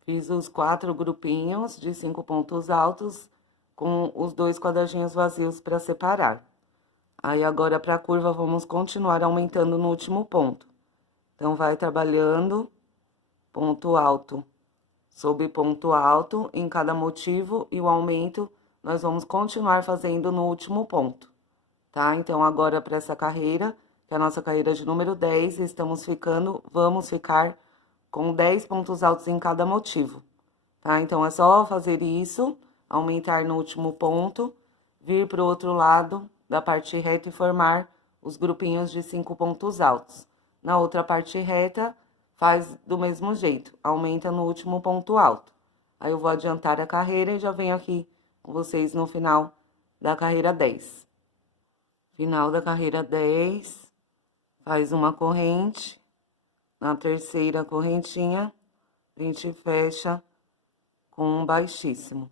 Fiz os 4 grupinhos de 5 pontos altos, com os 2 quadradinhos vazios para separar. Aí, agora, para a curva, vamos continuar aumentando no último ponto. Então, vai trabalhando ponto alto sobre ponto alto em cada motivo, e o aumento nós vamos continuar fazendo no último ponto, tá? Então, agora, para essa carreira, que é a nossa carreira de número 10, vamos ficar com 10 pontos altos em cada motivo, tá? Então, é só fazer isso, aumentar no último ponto, vir pro outro lado da parte reta e formar os grupinhos de 5 pontos altos. Na outra parte reta, faz do mesmo jeito, aumenta no último ponto alto. Aí, eu vou adiantar a carreira e já venho aqui com vocês no final da carreira 10. Final da carreira 10, faz uma corrente, na terceira correntinha, a gente fecha com um baixíssimo.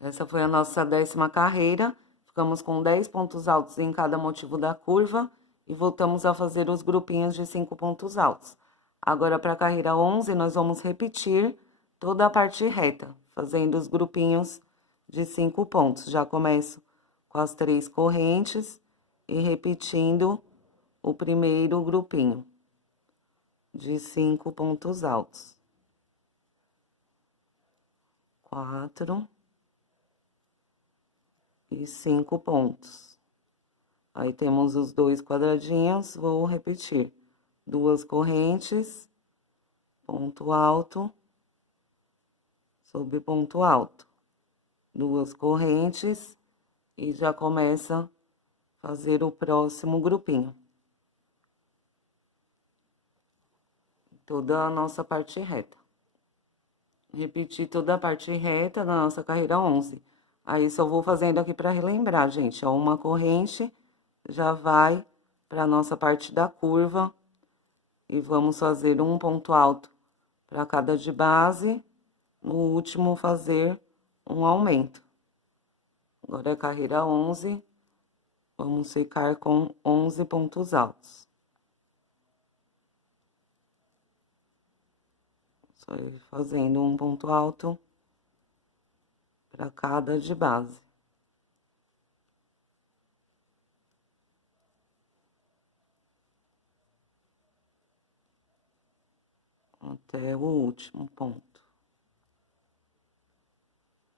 Essa foi a nossa 10ª carreira, ficamos com 10 pontos altos em cada motivo da curva, e voltamos a fazer os grupinhos de 5 pontos altos. Agora, para a carreira 11, nós vamos repetir toda a parte reta, fazendo os grupinhos de 5 pontos. Já começo com as 3 correntes e repetindo o primeiro grupinho de 5 pontos altos. 4 e 5 pontos. Aí, temos os 2 quadradinhos, vou repetir. 2 correntes, ponto alto, sobre ponto alto. 2 correntes, e já começa a fazer o próximo grupinho. Toda a nossa parte reta. Repetir toda a parte reta da nossa carreira 11. Aí, só vou fazendo aqui para relembrar, gente, ó, uma corrente, já vai para a nossa parte da curva, e vamos fazer um ponto alto para cada de base, no último fazer um aumento. Agora, a carreira 11, vamos ficar com 11 pontos altos. Só ir fazendo um ponto alto para cada de base. Até o último ponto.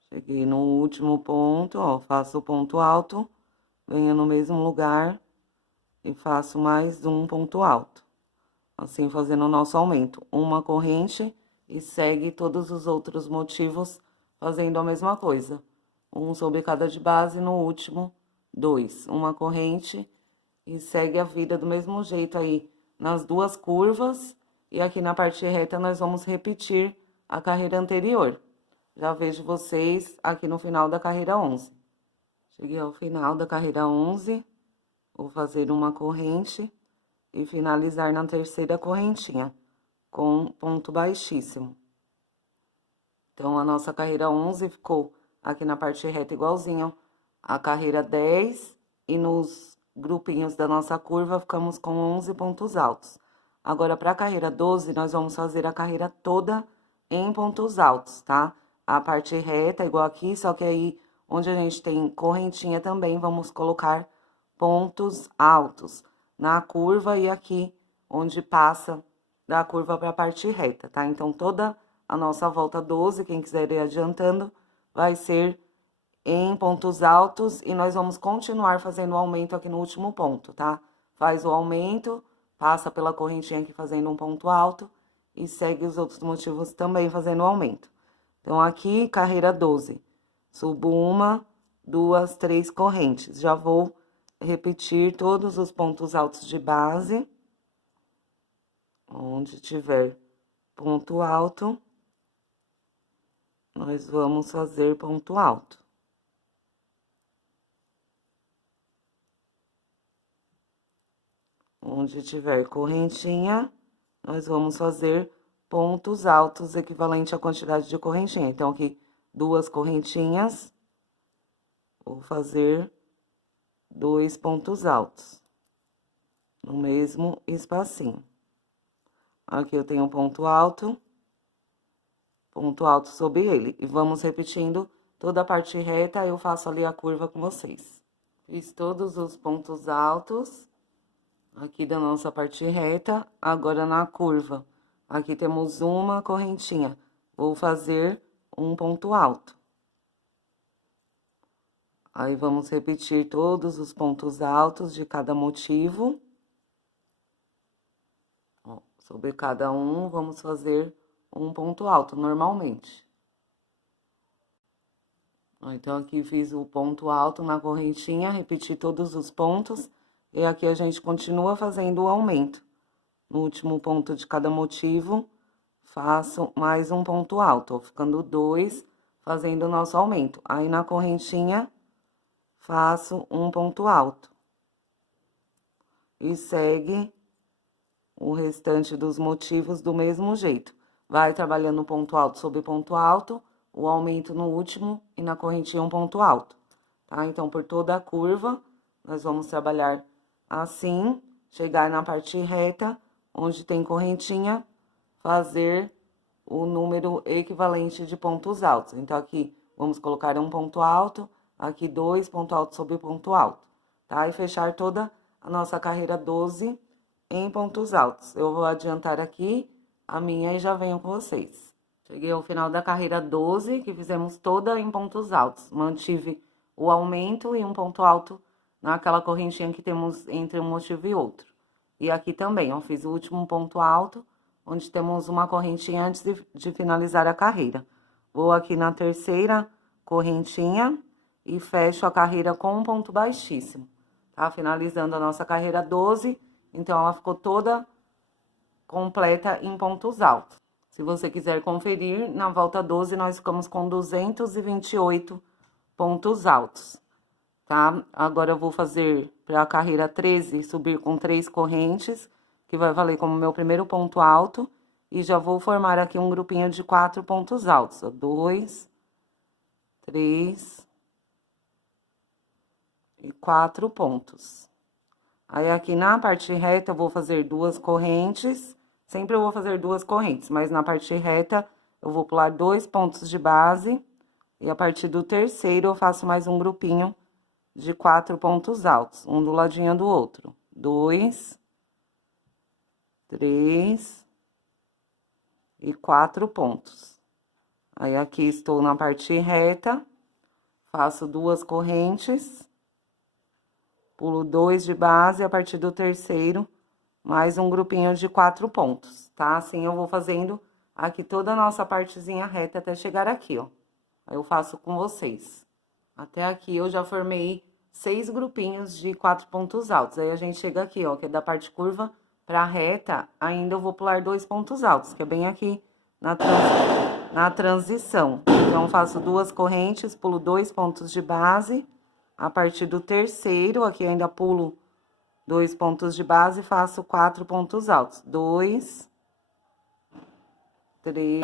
Cheguei no último ponto, ó, faço o ponto alto, venho no mesmo lugar e faço mais um ponto alto. Assim, fazendo o nosso aumento. Uma corrente e segue todos os outros motivos fazendo a mesma coisa. Um sobre cada de base, no último, 2. Uma corrente e segue a vida do mesmo jeito aí nas 2 curvas. E aqui na parte reta, nós vamos repetir a carreira anterior. Já vejo vocês aqui no final da carreira 11. Cheguei ao final da carreira 11, vou fazer uma corrente e finalizar na terceira correntinha, com ponto baixíssimo. Então, a nossa carreira 11 ficou aqui na parte reta igualzinho a carreira 10 e nos grupinhos da nossa curva ficamos com 11 pontos altos. Agora, para a carreira 12, nós vamos fazer a carreira toda em pontos altos, tá? A parte reta igual aqui, só que aí onde a gente tem correntinha também, vamos colocar pontos altos na curva e aqui onde passa da curva para a parte reta, tá? Então, toda a nossa volta 12, quem quiser ir adiantando, vai ser em pontos altos e nós vamos continuar fazendo o aumento aqui no último ponto, tá? Faz o aumento, passa pela correntinha aqui fazendo um ponto alto e segue os outros motivos também fazendo o aumento. Então, aqui, carreira 12, subo uma, duas, três correntes. Já vou repetir todos os pontos altos de base. Onde tiver ponto alto, nós vamos fazer ponto alto. Onde tiver correntinha, nós vamos fazer pontos altos equivalente à quantidade de correntinha. Então, aqui, duas correntinhas, vou fazer 2 pontos altos no mesmo espacinho. Aqui eu tenho um ponto alto sobre ele. E vamos repetindo toda a parte reta, eu faço ali a curva com vocês. Fiz todos os pontos altos aqui da nossa parte reta, agora na curva. Aqui temos uma correntinha, vou fazer um ponto alto. Aí, vamos repetir todos os pontos altos de cada motivo. Ó, sobre cada um, vamos fazer um ponto alto, normalmente. Ó, então, aqui fiz o ponto alto na correntinha, repeti todos os pontos. E aqui a gente continua fazendo o aumento. No último ponto de cada motivo, faço mais um ponto alto, ó, ficando 2, fazendo o nosso aumento. Aí, na correntinha, faço um ponto alto. E segue o restante dos motivos do mesmo jeito. Vai trabalhando ponto alto sobre ponto alto, o aumento no último e na correntinha um ponto alto, tá? Então, por toda a curva, nós vamos trabalhar assim, chegar na parte reta, onde tem correntinha, fazer o número equivalente de pontos altos. Então, aqui, vamos colocar um ponto alto, aqui 2 pontos altos sobre ponto alto, tá? E fechar toda a nossa carreira 12 em pontos altos. Eu vou adiantar aqui a minha e já venho com vocês. Cheguei ao final da carreira 12, que fizemos toda em pontos altos. Mantive o aumento e um ponto alto naquela correntinha que temos entre um motivo e outro. E aqui também, ó, fiz o último ponto alto, onde temos uma correntinha antes de finalizar a carreira. Vou aqui na terceira correntinha e fecho a carreira com um ponto baixíssimo, tá? Finalizando a nossa carreira 12, então, ela ficou toda completa em pontos altos. Se você quiser conferir, na volta 12, nós ficamos com 228 pontos altos, tá? Agora, eu vou fazer para a carreira 13, subir com 3 correntes, que vai valer como meu primeiro ponto alto, e já vou formar aqui um grupinho de 4 pontos altos. 2, 3 e 4 pontos. Aí, aqui na parte reta, eu vou fazer 2 correntes. Sempre eu vou fazer 2 correntes, mas na parte reta, eu vou pular 2 pontos de base. E a partir do terceiro, eu faço mais um grupinho de 4 pontos altos, um do ladinho do outro. 2, 3 e 4 pontos. Aí, aqui estou na parte reta, faço 2 correntes, pulo 2 de base, a partir do terceiro, mais um grupinho de 4 pontos, tá? Assim, eu vou fazendo aqui toda a nossa partezinha reta até chegar aqui, ó. Aí, eu faço com vocês. Até aqui, eu já formei 6 grupinhos de 4 pontos altos. Aí, a gente chega aqui, ó, que é da parte curva pra reta, ainda eu vou pular 2 pontos altos, que é bem aqui na transição. Então, faço 2 correntes, pulo 2 pontos de base. A partir do terceiro, aqui ainda pulo 2 pontos de base e faço 4 pontos altos. 2, 3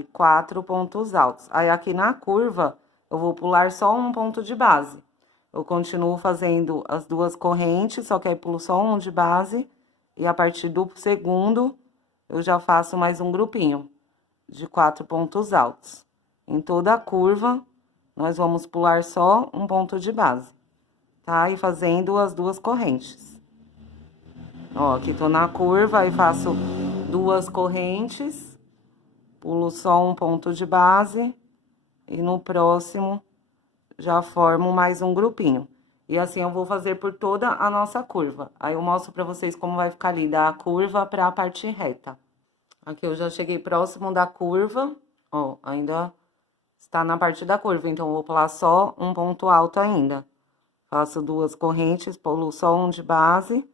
e 4 pontos altos. Aí, aqui na curva, eu vou pular só um ponto de base. Eu continuo fazendo as duas correntes, só que aí pulo só um de base. E a partir do segundo, eu já faço mais um grupinho de 4 pontos altos. Em toda a curva, nós vamos pular só um ponto de base, tá? E fazendo as duas correntes. Ó, aqui tô na curva, aí faço duas correntes, pulo só um ponto de base, e no próximo já formo mais um grupinho. E assim eu vou fazer por toda a nossa curva. Aí eu mostro pra vocês como vai ficar ali da curva pra parte reta. Aqui eu já cheguei próximo da curva, ó, ainda está na parte da curva, então eu vou pular só um ponto alto ainda. Faço duas correntes, pulo só um de base.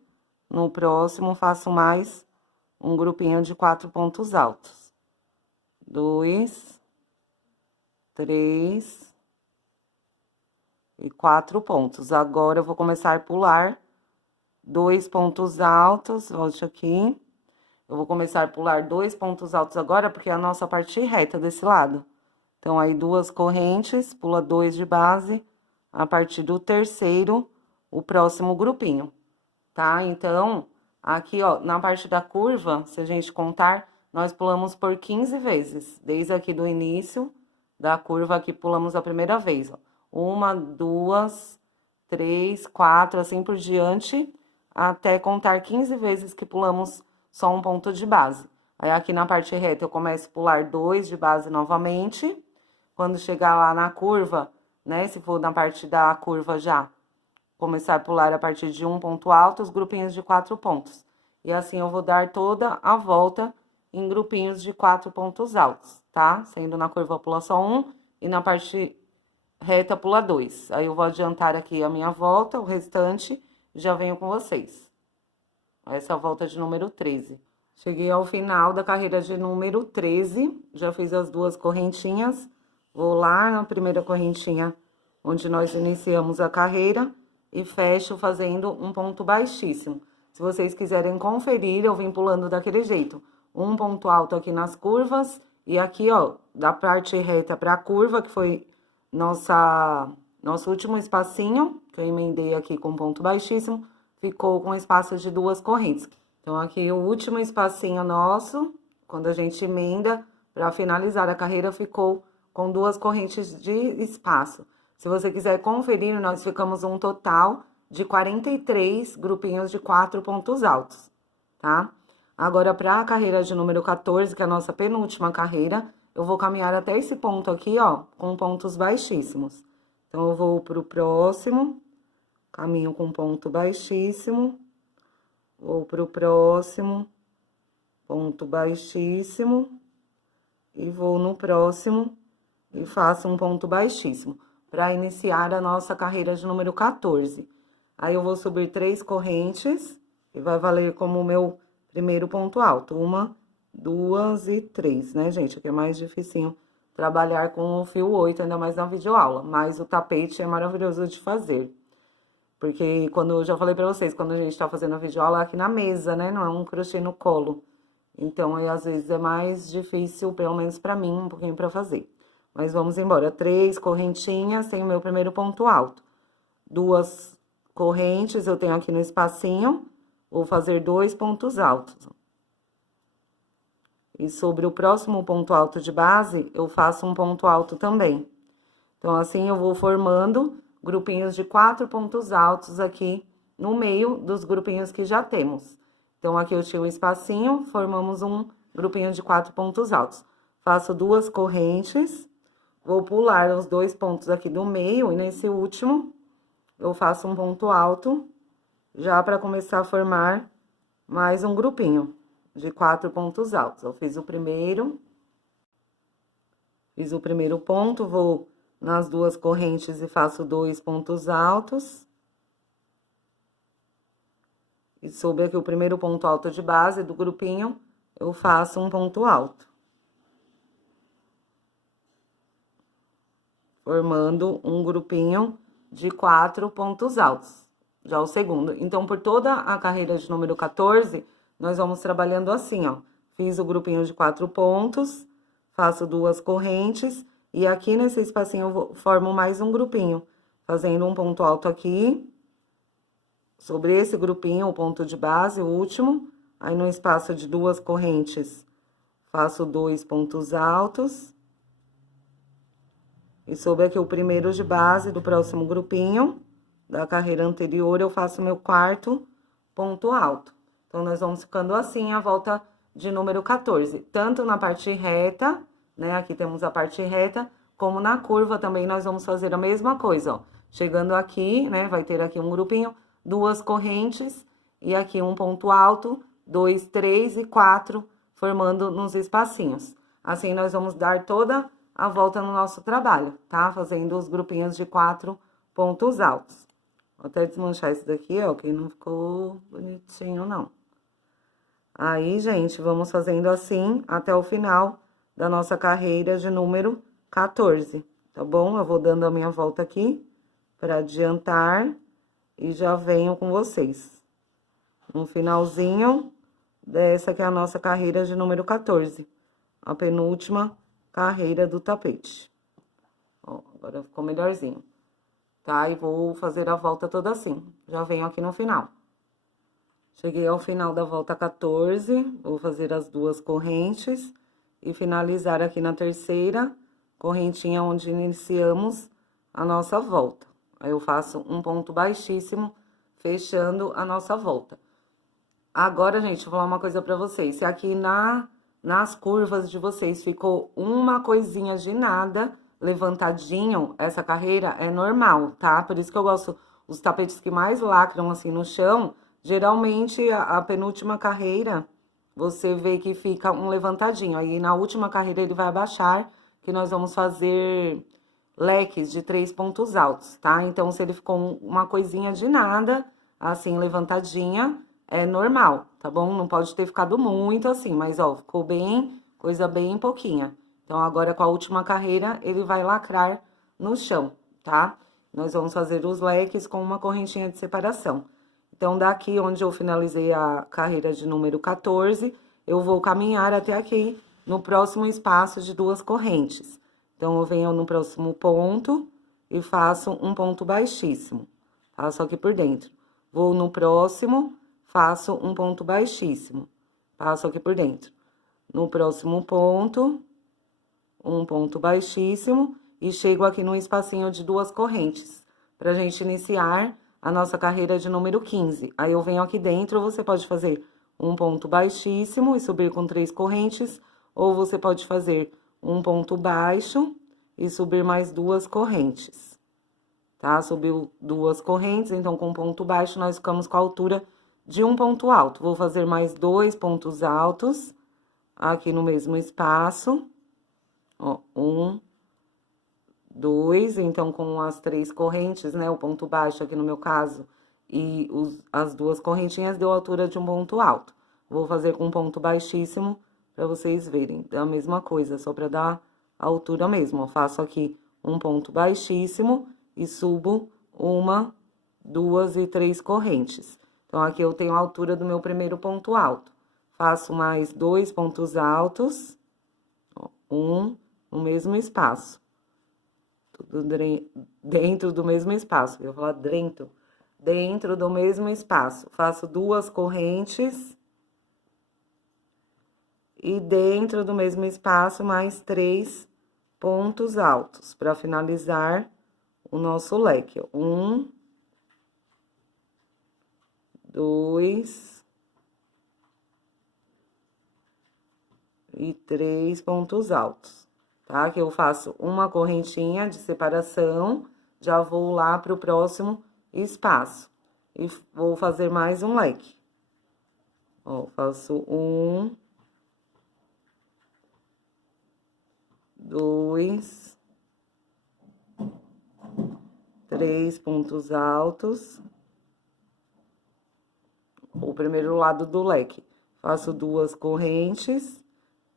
No próximo, faço mais um grupinho de 4 pontos altos. 2, 3 e 4 pontos. Agora, eu vou começar a pular 2 pontos altos, volte aqui. Eu vou começar a pular 2 pontos altos agora, porque é a nossa parte reta desse lado. Então, aí, duas correntes, pula 2 de base. A partir do terceiro, o próximo grupinho. Tá? Então, aqui, ó, na parte da curva, se a gente contar, nós pulamos por 15 vezes. Desde aqui do início da curva, aqui pulamos a primeira vez, ó. 1, 2, 3, 4, assim por diante, até contar 15 vezes que pulamos só um ponto de base. Aí, aqui na parte reta, eu começo a pular 2 de base novamente. Quando chegar lá na curva, né, se for na parte da curva já, começar a pular a partir de um ponto alto, os grupinhos de 4 pontos. E assim eu vou dar toda a volta em grupinhos de 4 pontos altos, tá? Sendo na curva pula só um e na parte reta pula 2. Aí eu vou adiantar aqui a minha volta, o restante já venho com vocês. Essa é a volta de número 13. Cheguei ao final da carreira de número 13, já fiz as duas correntinhas. Vou lá na primeira correntinha onde nós iniciamos a carreira e fecho fazendo um ponto baixíssimo. Se vocês quiserem conferir, eu vim pulando daquele jeito. Um ponto alto aqui nas curvas e aqui, ó, da parte reta para a curva, que foi nosso último espacinho, que eu emendei aqui com ponto baixíssimo, ficou com espaço de duas correntes. Então, aqui o último espacinho nosso, quando a gente emenda, para finalizar a carreira, ficou com duas correntes de espaço. Se você quiser conferir, nós ficamos um total de 43 grupinhos de 4 pontos altos, tá? Agora, para a carreira de número 14, que é a nossa penúltima carreira, eu vou caminhar até esse ponto aqui, ó, com pontos baixíssimos. Então, eu vou pro próximo, caminho com ponto baixíssimo, vou pro próximo, ponto baixíssimo, e vou no próximo e faço um ponto baixíssimo, para iniciar a nossa carreira de número 14. Aí, eu vou subir 3 correntes, e vai valer como o meu primeiro ponto alto. 1, 2 e 3, né, gente? Aqui é mais dificinho trabalhar com o fio 8, ainda mais na videoaula. Mas o tapete é maravilhoso de fazer. Porque, quando eu já falei pra vocês, quando a gente tá fazendo a videoaula, é aqui na mesa, né? Não é um crochê no colo. Então, aí, às vezes, é mais difícil, pelo menos pra mim, um pouquinho pra fazer. Mas vamos embora. 3 correntinhas, tem o meu primeiro ponto alto. 2 correntes, eu tenho aqui no espacinho, vou fazer 2 pontos altos. E sobre o próximo ponto alto de base, eu faço um ponto alto também. Então, assim, eu vou formando grupinhos de 4 pontos altos aqui no meio dos grupinhos que já temos. Então, aqui eu tinha um espacinho, formamos um grupinho de 4 pontos altos. Faço 2 correntes, vou pular os 2 pontos aqui do meio, e nesse último, eu faço um ponto alto, já para começar a formar mais um grupinho de 4 pontos altos. Eu fiz o primeiro ponto, vou nas 2 correntes e faço 2 pontos altos. E sobre aqui o primeiro ponto alto de base do grupinho, eu faço um ponto alto. Formando um grupinho de 4 pontos altos, já o segundo. Então, por toda a carreira de número 14, nós vamos trabalhando assim, ó. Fiz o grupinho de 4 pontos, faço duas correntes, e aqui nesse espacinho eu formo mais um grupinho, fazendo um ponto alto aqui, sobre esse grupinho, o ponto de base, o último, aí no espaço de duas correntes, faço 2 pontos altos. E sobre aqui o primeiro de base do próximo grupinho, da carreira anterior, eu faço meu quarto ponto alto. Então, nós vamos ficando assim a volta de número 14. Tanto na parte reta, né, aqui temos a parte reta, como na curva também nós vamos fazer a mesma coisa, ó. Chegando aqui, né, vai ter aqui um grupinho, duas correntes, e aqui um ponto alto, 2, 3 e 4, formando nos espacinhos. Assim, nós vamos dar toda a volta no nosso trabalho, tá? Fazendo os grupinhos de 4 pontos altos. Vou até desmanchar esse daqui, ó, que não ficou bonitinho, não. Aí, gente, vamos fazendo assim até o final da nossa carreira de número 14, tá bom? Eu vou dando a minha volta aqui para adiantar e já venho com vocês. No finalzinho dessa que é a nossa carreira de número 14, a penúltima carreira do tapete. Ó, agora ficou melhorzinho, tá? E vou fazer a volta toda assim, já venho aqui no final. Cheguei ao final da volta 14, vou fazer as duas correntes e finalizar aqui na terceira correntinha onde iniciamos a nossa volta. Aí, eu faço um ponto baixíssimo, fechando a nossa volta. Agora, gente, vou falar uma coisa pra vocês. Se aqui nas curvas de vocês ficou uma coisinha de nada levantadinho, essa carreira é normal, tá? Por isso que eu gosto, os tapetes que mais lacram assim no chão, geralmente a penúltima carreira, você vê que fica um levantadinho. Aí na última carreira ele vai abaixar, que nós vamos fazer leques de 3 pontos altos, tá? Então, se ele ficou uma coisinha de nada, assim, levantadinha, é normal, tá bom? Não pode ter ficado muito assim, mas, ó, ficou bem, coisa bem pouquinha. Então, agora, com a última carreira, ele vai lacrar no chão, tá? Nós vamos fazer os leques com uma correntinha de separação. Então, daqui onde eu finalizei a carreira de número 14, eu vou caminhar até aqui, no próximo espaço de duas correntes. Então, eu venho no próximo ponto e faço um ponto baixíssimo. Faço aqui por dentro. Vou no próximo, faço um ponto baixíssimo. Passo aqui por dentro. No próximo ponto, um ponto baixíssimo e chego aqui no espacinho de duas correntes, pra gente iniciar a nossa carreira de número 15. Aí, eu venho aqui dentro, você pode fazer um ponto baixíssimo e subir com 3 correntes, ou você pode fazer um ponto baixo e subir mais 2 correntes, tá? Subiu 2 correntes, então, com ponto baixo, nós ficamos com a altura de um ponto alto. Vou fazer mais 2 pontos altos aqui no mesmo espaço. Ó, 1, 2, então, com as 3 correntes, né? O ponto baixo aqui no meu caso, e as 2 correntinhas deu a altura de um ponto alto. Vou fazer com um ponto baixíssimo pra vocês verem. É a mesma coisa, só pra dar a altura mesmo. Eu faço aqui um ponto baixíssimo e subo 1, 2 e 3 correntes. Então, aqui eu tenho a altura do meu primeiro ponto alto. Faço mais 2 pontos altos, ó, 1 no mesmo espaço. Tudo dentro do mesmo espaço. Eu vou falar dentro do mesmo espaço. Faço 2 correntes. E dentro do mesmo espaço, mais 3 pontos altos, para finalizar o nosso leque. 1, 2 e 3 pontos altos, tá? Que eu faço uma correntinha de separação, já vou lá pro próximo espaço. E vou fazer mais um leque. Ó, faço 1, 2, 3 pontos altos. O primeiro lado do leque. Faço 2 correntes,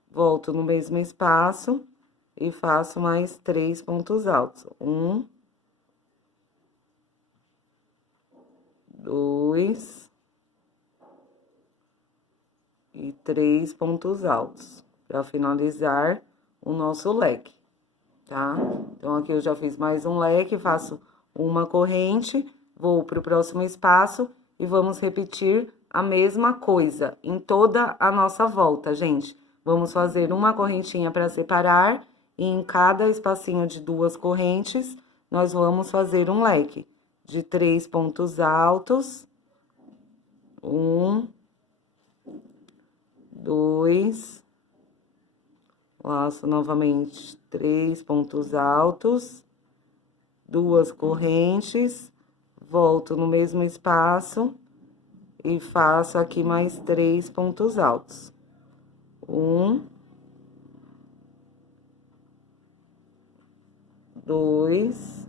volto no mesmo espaço e faço mais 3 pontos altos. 1, 2 e 3 pontos altos. Para finalizar o nosso leque, tá? Então, aqui eu já fiz mais um leque, faço uma corrente, vou pro próximo espaço e vamos repetir a mesma coisa em toda a nossa volta, gente. Vamos fazer uma correntinha para separar e em cada espacinho de 2 correntes, nós vamos fazer um leque de 3 pontos altos. 1, 2, laço novamente 3 pontos altos, 2 correntes, volto no mesmo espaço e faço aqui mais 3 pontos altos. 1, 2,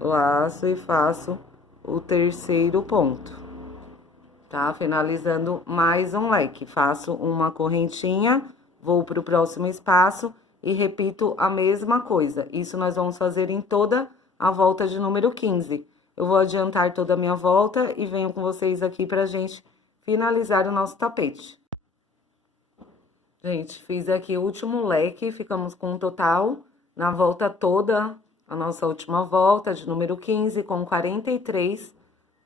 laço e faço o terceiro ponto, tá? Finalizando mais um leque, faço uma correntinha, vou pro próximo espaço e repito a mesma coisa. Isso nós vamos fazer em toda a volta de número 15. Eu vou adiantar toda a minha volta e venho com vocês aqui pra gente finalizar o nosso tapete. Gente, fiz aqui o último leque, ficamos com um total, na volta toda, a nossa última volta de número 15, com 43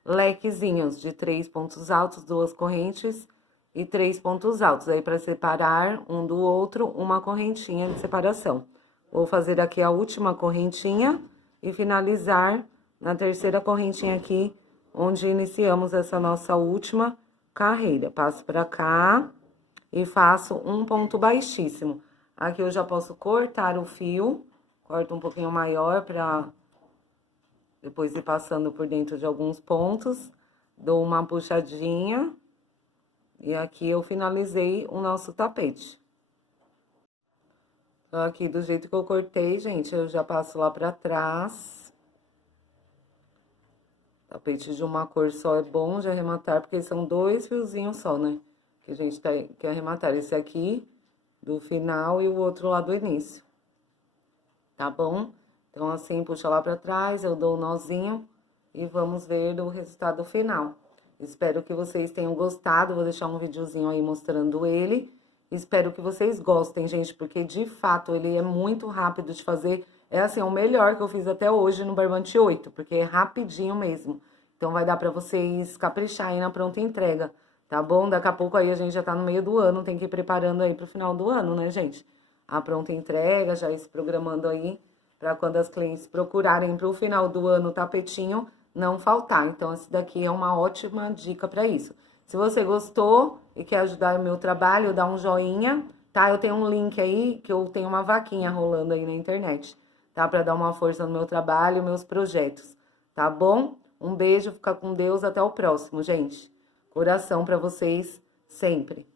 lequezinhos de 3 pontos altos, 2 correntes e 3 pontos altos. Aí, para separar um do outro, uma correntinha de separação. Vou fazer aqui a última correntinha e finalizar na terceira correntinha aqui, onde iniciamos essa nossa última carreira. Passo pra cá e faço um ponto baixíssimo. Aqui eu já posso cortar o fio, corto um pouquinho maior pra depois ir passando por dentro de alguns pontos, dou uma puxadinha e aqui eu finalizei o nosso tapete. Então, aqui do jeito que eu cortei, gente, eu já passo lá pra trás. Tapete de uma cor só é bom de arrematar, porque são 2 fiozinhos só, né? Que a gente quer arrematar. Esse aqui do final e o outro lá do início. Tá bom? Então, assim, puxa lá pra trás, eu dou o nozinho e vamos ver o resultado final. Espero que vocês tenham gostado, vou deixar um videozinho aí mostrando ele. Espero que vocês gostem, gente, porque de fato ele é muito rápido de fazer. É assim, o melhor que eu fiz até hoje no Barbante 8, porque é rapidinho mesmo. Então, vai dar pra vocês caprichar aí na pronta entrega, tá bom? Daqui a pouco aí a gente já tá no meio do ano, tem que ir preparando aí pro final do ano, né, gente? A pronta entrega, já ir se programando aí, para quando as clientes procurarem pro final do ano o tapetinho, não faltar. Então, esse daqui é uma ótima dica para isso. Se você gostou e quer ajudar o meu trabalho, dá um joinha, tá? Eu tenho um link aí, que eu tenho uma vaquinha rolando aí na internet, tá? Para dar uma força no meu trabalho, meus projetos, tá bom? Um beijo, fica com Deus, até o próximo, gente. Coração para vocês sempre.